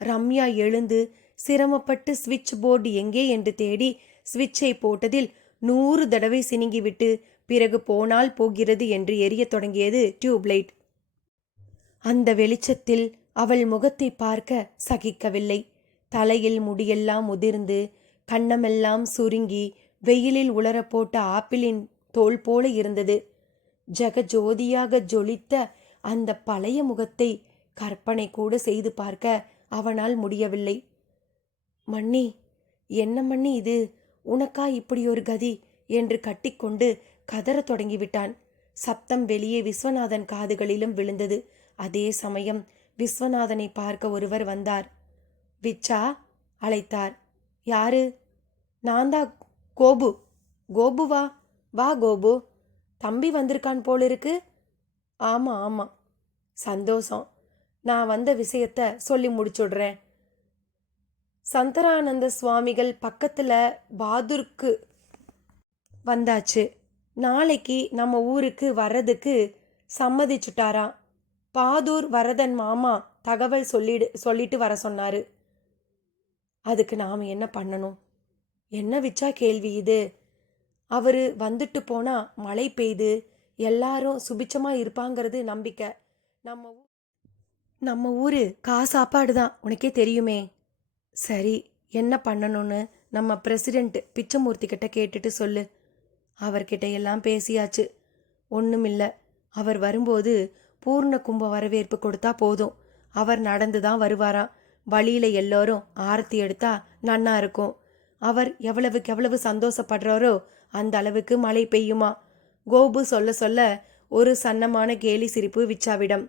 ரம்யா எழுந்து சிரமப்பட்டு ஸ்விட்ச் போர்டு எங்கே என்று தேடி ஸ்விட்சை போட்டதில் 100 தடவை சினுங்கிவிட்டு பிறகு போனால் போகிறது என்று எரிய தொடங்கியது டியூப்லைட். அந்த வெளிச்சத்தில் அவள் முகத்தை பார்க்க சகிக்கவில்லை. தலையில் முடியெல்லாம் உதிர்ந்து கன்னமெல்லாம் சுருங்கி வெயிலில் உலரப்போட்ட ஆப்பிளின் தோல் போல இருந்தது. ஜெகஜோதியாக ஜொலித்த அந்த பழைய முகத்தை கற்பனை கூட செய்து பார்க்க அவனால் முடியவில்லை. "மன்னி, என்ன மன்னி இது? உனக்கா இப்படி ஒரு கதி என்று கட்டிக்கொண்டு கதறத் தொடங்கிவிட்டான். சப்தம் வெளியே விஸ்வநாதன் காதுகளிலும் விழுந்தது. அதே சமயம் விஸ்வநாதனை பார்க்க ஒருவர் வந்தார். விச்சா அழைத்தார். யாரு? நான்தான் கோபு. கோபுவா? வா கோபு. தம்பி வந்திருக்கான் போலிருக்கு. ஆமா ஆமா. சந்தோஷம். நான் வந்த விஷயத்த சொல்லி முடிச்சுடுறேன். சந்தரானந்த சுவாமிகள் பக்கத்துல பாதுருக்கு வந்தாச்சு. நாளைக்கு நம்ம ஊருக்கு வர்றதுக்கு சம்மதிச்சுட்டாராம். பாதூர் வரதன் மாமா தகவல் சொல்லிட்டு வர சொன்னாரு. அதுக்கு நாம் என்ன பண்ணணும்? என்ன விச்சா கேள்வி இது? அவரு வந்துட்டு போனா மழை பெய்து எல்லாரும் சுபிச்சமா இருப்பாங்கிறது நம்பிக்கை. நம்ம ஊரு சாப்பாடு தான், உனக்கே தெரியுமே. சரி, என்ன பண்ணணும்னு நம்ம பிரசிடென்ட் பிச்சமூர்த்தி கிட்ட கேட்டுட்டு சொல்லு. அவர்கிட்ட எல்லாம் பேசியாச்சு. ஒண்ணுமில்ல, அவர் வரும்போது பூர்ண கும்ப வரவேற்பு கொடுத்தா போதும். அவர் நடந்து தான் வருவாராம். வழியில எல்லோரும் ஆரத்தி எடுத்தா நன்னா இருக்கும். அவர் எவ்வளவுக்கு எவ்வளவு சந்தோஷப்படுறாரோ அந்த அளவுக்கு மழை பெய்யுமா. கோபு சொல்ல சொல்ல ஒரு சன்னமான கேலி சிரிப்பு விச்சாவிடம்.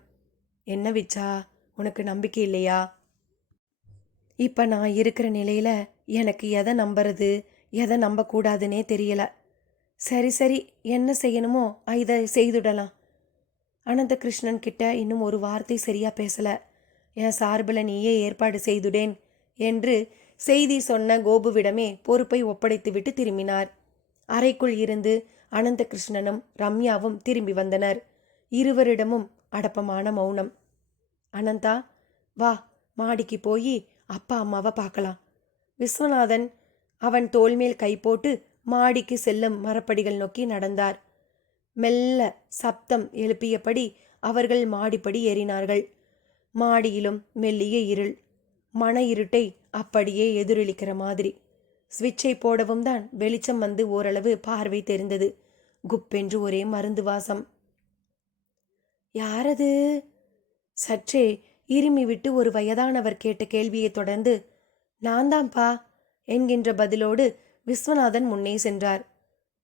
என்ன விச்சா, உனக்கு நம்பிக்கை இல்லையா? இப்ப நான் இருக்கிற நிலையில எனக்கு எதை நம்புறது எதை நம்பக்கூடாதுன்னே தெரியல. சரி சரி, என்ன செய்யணுமோ இதை செய்துடலாம். அனந்த கிருஷ்ணன் கிட்ட இன்னும் ஒரு வார்த்தை சரியா பேசல. என் சார்பில் நீயே ஏற்பாடு செய்துடேன் என்று செய்தி சொன்ன கோபுவிடமே பொறுப்பை ஒப்படைத்துவிட்டு திரும்பினார். அறைக்குள் இருந்து அனந்த கிருஷ்ணனும் ரம்யாவும் திரும்பி வந்தனர். இருவரிடமும் அடப்பமான மௌனம். அனந்தா, வா, மாடிக்கு போய் அப்பா அம்மாவை பார்க்கலாம். விஸ்வநாதன் அவன் தோள்மேல் கை போட்டு மாடிக்கு செல்லும் மரப்படிகள் நோக்கி நடந்தார். மெல்ல சப்தம் எழுப்பியபடி அவர்கள் மாடிப்படி ஏறினார்கள். மாடியிலும் மெல்லிய இருள், மன இருட்டை அப்படியே எதிரொலிக்கிற மாதிரி. ஸ்விட்சை போடவும் தான் வெளிச்சம் வந்து ஓரளவு பார்வை தெரிந்தது. குப்பென்று ஒரே மருந்து வாசம். யாரது? சற்றே இருமி விட்டு ஒரு வயதானவர் கேட்ட கேள்வியை தொடர்ந்து, நான் தான்ப்பா என்கின்ற பதிலோடு விஸ்வநாதன் முன்னே சென்றார்.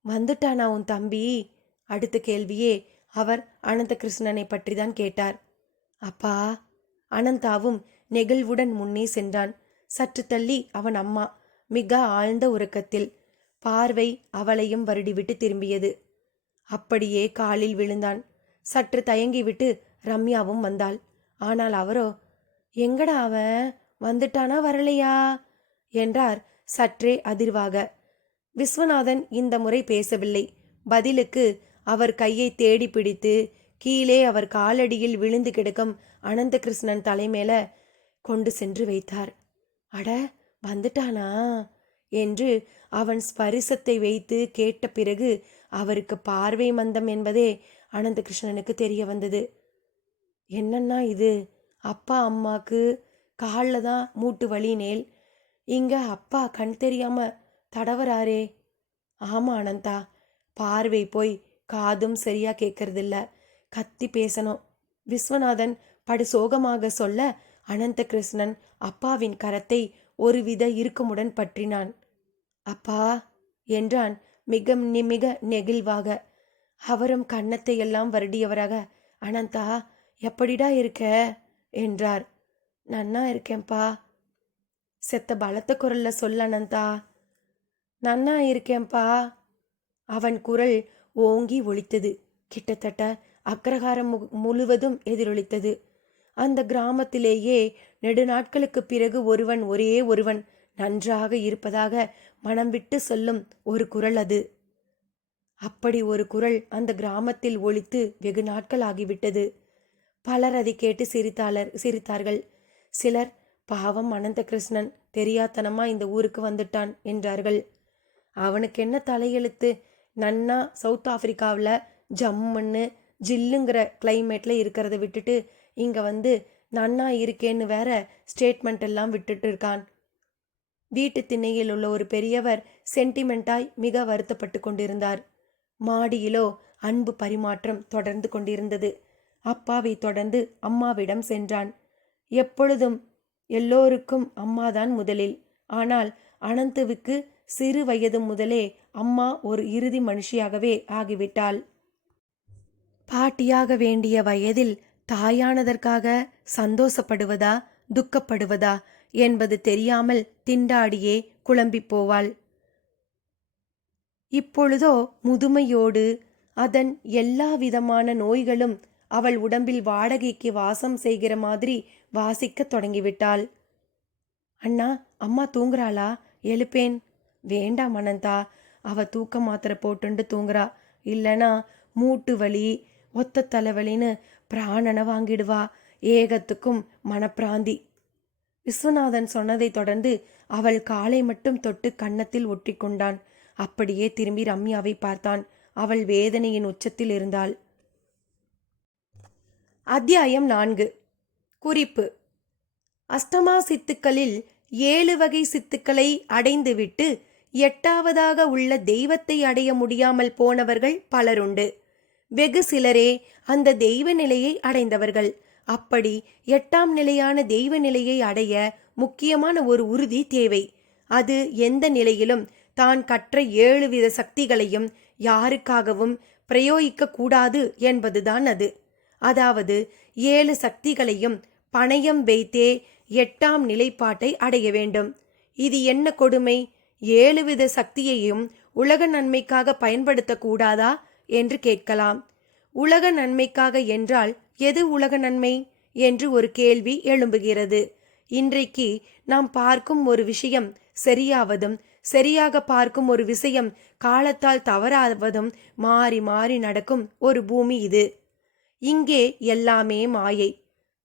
வந்துட்டானா உன் தம்பி? அடுத்த கேள்வியே அவர் அனந்த கிருஷ்ணனை பற்றி தான் கேட்டார். அப்பா. அனந்தாவும் நெகிழ்வுடன் முன்னே சென்றான். சற்று தள்ளி அவன் அம்மா மிக ஆழ்ந்த உறக்கத்தில். பார்வை அவளையும் வருடிவிட்டு திரும்பியது. அப்படியே காலில் விழுந்தான். சற்று தயங்கிவிட்டு ரம்யாவும் வந்தாள். ஆனால் அவரோ, எங்கடா அவன், வந்துட்டானா வரலையா என்றார் சற்றே அதிர்வாக. விஸ்வநாதன் இந்த முறை பேசவில்லை. பதிலுக்கு அவர் கையை தேடி பிடித்து கீழே அவர் காலடியில் விழுந்து கிடக்கும் அனந்த கிருஷ்ணன் தலைமேல கொண்டு சென்று வைத்தார். அட, வந்துட்டானா என்று அவன் ஸ்பரிசத்தை வைத்து கேட்ட பிறகு அவருக்கு பார்வை மந்தம் என்பதே அனந்த கிருஷ்ணனுக்கு தெரிய வந்தது. என்னன்னா இது? அப்பா அம்மாக்கு காலில் தான் மூட்டு வலி நேல், இங்க அப்பா கண் தெரியாம தடவராரே. ஆமா அனந்தா, பார்வை போய் காதும் சரியா கேட்கறதில்ல, கத்தி பேசணும். விஸ்வநாதன் படு சோகமாக சொல்ல அனந்த கிருஷ்ணன் அப்பாவின் கரத்தை ஒருவித இறுக்கமுடன் பற்றினான். அப்பா என்றான் மிக மிக நெகிழ்வாக. அவரும் கன்னத்தை எல்லாம் வருடியவராக, அனந்தா எப்படிடா இருக்க என்றார். நன்னா இருக்கேன்பா. செத்த பலத்த குரல்ல சொல்ல அனந்தா. நன்னா இருக்கேன்பா. அவன் குரல் ஓங்கி ஒலித்தது. கிட்டத்தட்ட அக்ரஹாரம் முழுவதும் எதிரொலித்தது. அந்த கிராமத்திலேயே நெடுநாட்களுக்கு பிறகு ஒரே ஒருவன் நன்றாக இருப்பதாக மனம் விட்டு சொல்லும் ஒரு குரல் அது. அப்படி ஒரு குரல் அந்த கிராமத்தில் ஒலித்து வெகு நாட்கள் ஆகிவிட்டது. பலர் அதை கேட்டு சிரித்தார்கள். சிலர், பாவம் அனந்த கிருஷ்ணன் தெரியாத்தனமா இந்த ஊருக்கு வந்துட்டான் என்றார்கள். அவனுக்கு என்ன தலையெழுத்து? நன்னா சவுத் ஆப்பிரிக்காவில் ஜம்முன்னு ஜில்லுங்கிற கிளைமேட்ல இருக்கிறத விட்டுட்டு இங்க வந்து நன்னா இருக்கேன்னு வேற ஸ்டேட்மெண்ட் எல்லாம் விட்டுட்டு இருக்கான். வீட்டு திண்ணையில் உள்ள ஒரு பெரியவர் சென்டிமெண்டாய் மிக வருத்தப்பட்டு கொண்டிருந்தார். மாடியிலோ அன்பு பரிமாற்றம் தொடர்ந்து கொண்டிருந்தது. அப்பாவை தொடர்ந்து அம்மாவிடம் சென்றான். எப்பொழுதும் எல்லோருக்கும் அம்மாதான் முதலில். ஆனால் அனந்துவுக்கு சிறு வயது முதலே அம்மா ஒரு இறுதி மனுஷியாகவே ஆகிவிட்டாள். பாட்டியாக வேண்டிய வயதில் தாயானதற்காக சந்தோஷப்படுவதா துக்கப்படுவதா என்பது தெரியாமல் திண்டாடியே குழம்பிப் போவாள். இப்பொழுதோ முதுமையோடு அதன் எல்லா விதமான நோய்களும் அவள் உடம்பில் வாடகைக்கு வாசம் செய்கிற மாதிரி வாசிக்கத் தொடங்கிவிட்டாள். அண்ணா, அம்மா தூங்குறாளா? எழுப்பேன். வேண்டாம் அனந்தா, அவ தூக்க மாத்திரை போட்டுண்டு தூங்குறா. இல்லனா மூட்டு வலி ஒத்த தலைவலின்னு பிராணனை வாங்கிடுவா. ஏகத்துக்கும் மனப்பிராந்தி. விஸ்வநாதன் சொன்னதை தொடர்ந்து அவள் காலை மட்டும் தொட்டு கன்னத்தில் ஒட்டி கொண்டான். அப்படியே திரும்பி ரம்யாவை பார்த்தான். அவள் வேதனையின் உச்சத்தில் இருந்தாள். அத்தியாயம் 4. குறிப்பு: அஷ்டமா சித்துக்களில் 7 வகை சித்துக்களை அடைந்துவிட்டு 8வதாக உள்ள தெய்வத்தை அடைய முடியாமல் போனவர்கள் பலருண்டு. வெகு சிலரே அந்த தெய்வ நிலையை அடைந்தவர்கள். அப்படி 8ஆம் நிலையான தெய்வ நிலையை அடைய முக்கியமான ஒரு உறுதி தேவை. அது எந்த நிலையிலும் தான் கற்ற 7 வித சக்திகளையும் யாருக்காகவும் பிரயோகிக்க கூடாது என்பதுதான் அது. அதாவது 7 சக்திகளையும் பணயம் வைத்தே 8ஆம் நிலைப்பாட்டை அடைய வேண்டும். இது என்ன கொடுமை! 7 வித சக்தியையும் உலக நன்மைக்காக பயன்படுத்தக்கூடாதா என்று கேட்கலாம். உலக நன்மைக்காக என்றால் எது உலக நன்மை என்று ஒரு கேள்வி எழும்புகிறது. இன்றைக்கு நாம் பார்க்கும் ஒரு விஷயம் சரியாவதும், சரியாக பார்க்கும் ஒரு விஷயம் காலத்தால் தவறாவதும் மாறி மாறி நடக்கும் ஒரு பூமி இது. இங்கே எல்லாமே மாயை.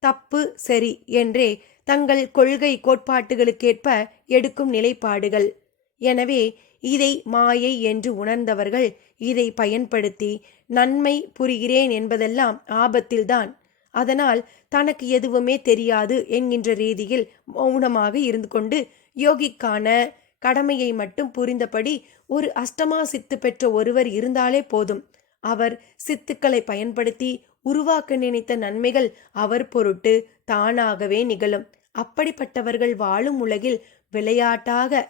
தப்பு சரி என்றே தங்கள் கொள்கை கோட்பாட்டுகளுக்கேற்ப எடுக்கும் நிலைப்பாடுகள். எனவே இதை மாயை என்று உணர்ந்தவர்கள் இதை பயன்படுத்தி நன்மை புரிகிறேன் என்பதெல்லாம் ஆபத்தில்தான். அதனால் தனக்கு எதுவுமே தெரியாது என்கின்ற ரீதியில் மௌனமாக இருந்து கொண்டு யோகிக்கான கடமையை மட்டும் புரிந்தபடி ஒரு அஷ்டமா சித்து பெற்ற ஒருவர் இருந்தாலே போதும். அவர் சித்துக்களை பயன்படுத்தி உருவாக்க நினைத்த நன்மைகள் அவர் பொருட்டு தானாகவே நிகழும். அப்படிப்பட்டவர்கள் வாழும் உலகில் விளையாட்டாக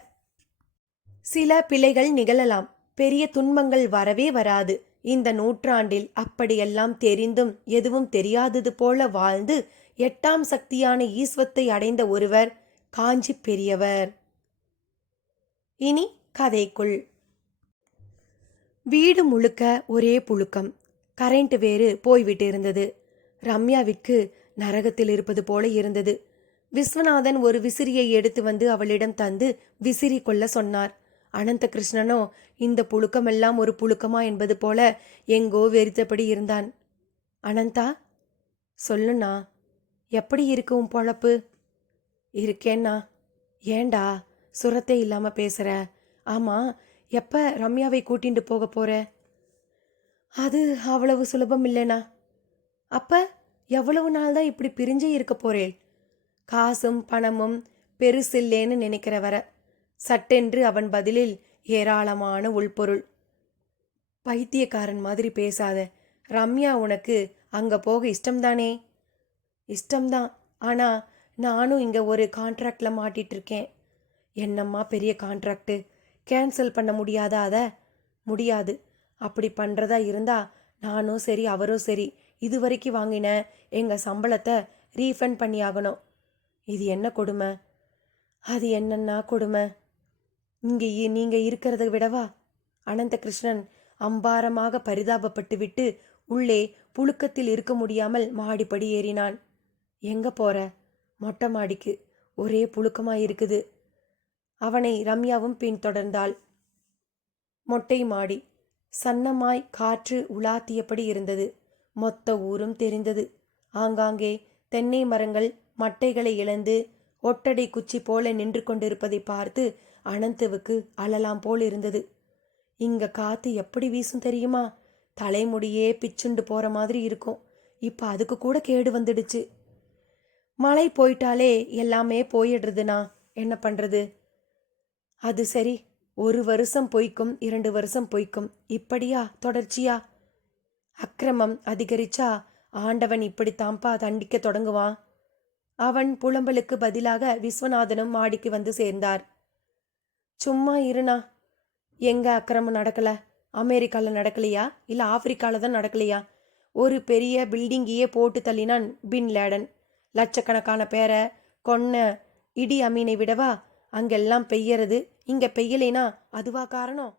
சில பிழைகள் நிகழலாம். பெரிய துன்பங்கள் வரவே வராது. இந்த நூற்றாண்டில் அப்படியெல்லாம் தெரிந்தும் எதுவும் தெரியாதது போல வாழ்ந்து 8ஆம் சக்தியான ஈஸ்வத்தை அடைந்த ஒருவர் காஞ்சி பெரியவர். இனி கதைக்குள். வீடு முழுக்க ஒரே புழுக்கம். கரண்ட் வேறு போய்விட்டு இருந்தது. ரம்யாவிற்கு நரகத்தில் இருப்பது போல இருந்தது. விஸ்வநாதன் ஒரு விசிறியை எடுத்து வந்து அவளிடம் தந்து விசிறி கொள்ள சொன்னார். அனந்த கிருஷ்ணனோ இந்த புழுக்கமெல்லாம் ஒரு புழுக்கமா என்பது போல எங்கோ வெறித்தபடி இருந்தான். அனந்தா, சொல்லுண்ணா, எப்படி இருக்கு உன் பொழப்பு? இருக்கேன்னா. ஏண்டா சுரத்தே இல்லாம பேசுற? ஆமா, எப்ப ரம்யாவை கூட்டிட்டு போக போற? அது அவ்வளவு சுலபம் இல்லைண்ணா. அப்ப எவ்வளவு நாள் தான் இப்படி பிரிஞ்சே இருக்க போறேன்? காசும் பணமும் பெருசில்லேன்னு நினைக்கிற வர. சட்டென்று அவன் பதிலில் ஏராளமான உள்பொருள். பைத்தியக்காரன் மாதிரி பேசாத. ரம்யா உனக்கு அங்க போக இஷ்டம்தானே? இஷ்டம்தான். ஆனா நானும் இங்க ஒரு கான்ட்ராக்ட்ல மாட்டிட்டு இருக்கேன். என்னம்மா பெரிய கான்ட்ராக்டு? கேன்சல் பண்ண முடியாதா? அத முடியாது. அப்படி பண்றதா இருந்தா நானும் சரி அவரும் சரி இதுவரைக்கும் வாங்கின எங்க சம்பளத்தை ரீஃபண்ட் பண்ணியாகணும். இது என்ன கொடுமை? அது என்னன்னா கொடுமை? இங்கே நீங்க இருக்கிறத விடவா? அனந்த கிருஷ்ணன் அம்பாரமாக பரிதாபப்பட்டு விட்டு உள்ளே புழுக்கத்தில் இருக்க முடியாமல் மாடிப்படி ஏறினான். எங்க போற? மொட்டை மாடிக்கு. ஒரே புழுக்கமாயிருக்குது. அவனை ரம்யாவும் பின்தொடர்ந்தாள். மொட்டை மாடி சன்னமாய் காற்று உலாத்தியபடி இருந்தது. மொத்த ஊரும் தெரிந்தது. ஆங்காங்கே தென்னை மரங்கள் மட்டைகளை இழந்து ஒட்டடை குச்சி போல நின்று கொண்டிருப்பதை பார்த்து அனந்துவுக்கு அழலாம் போல் இருந்தது. இங்க காத்து எப்படி வீசும் தெரியுமா? தலைமுடியே பிச்சுண்டு போற மாதிரி இருக்கும். இப்ப அதுக்கு கூட கேடு வந்துடுச்சு. மழை போயிட்டாலே எல்லாமே போயிடுறதுனா என்ன பண்றது? அது சரி, 1 வருஷம் பொய்க்கும், 2 வருஷம் பொய்க்கும். இப்படியா தொடர்ச்சியா? அக்கிரமம் அதிகரிச்சா ஆண்டவன் இப்படித்தாம்பா தண்டிக்க தொடங்குவான். அவன் புலம்பலுக்கு பதிலாக விஸ்வநாதனும் மாடிக்கு வந்து சேர்ந்தார். சும்மா இருண்ணா. எங்க அக்கிரமம் நடக்கல? அமெரிக்காவில் நடக்கலையா இல்லை ஆப்பிரிக்காவில் தான் நடக்கலையா? ஒரு பெரிய பில்டிங்கையே போட்டு தள்ளினான் பின் லேடன். லட்சக்கணக்கான பேரை கொன்ன இடி அமீனை விடவா? அங்கெல்லாம் பெய்யறது, இங்க பெய்யலைனா அதுவா காரணம்?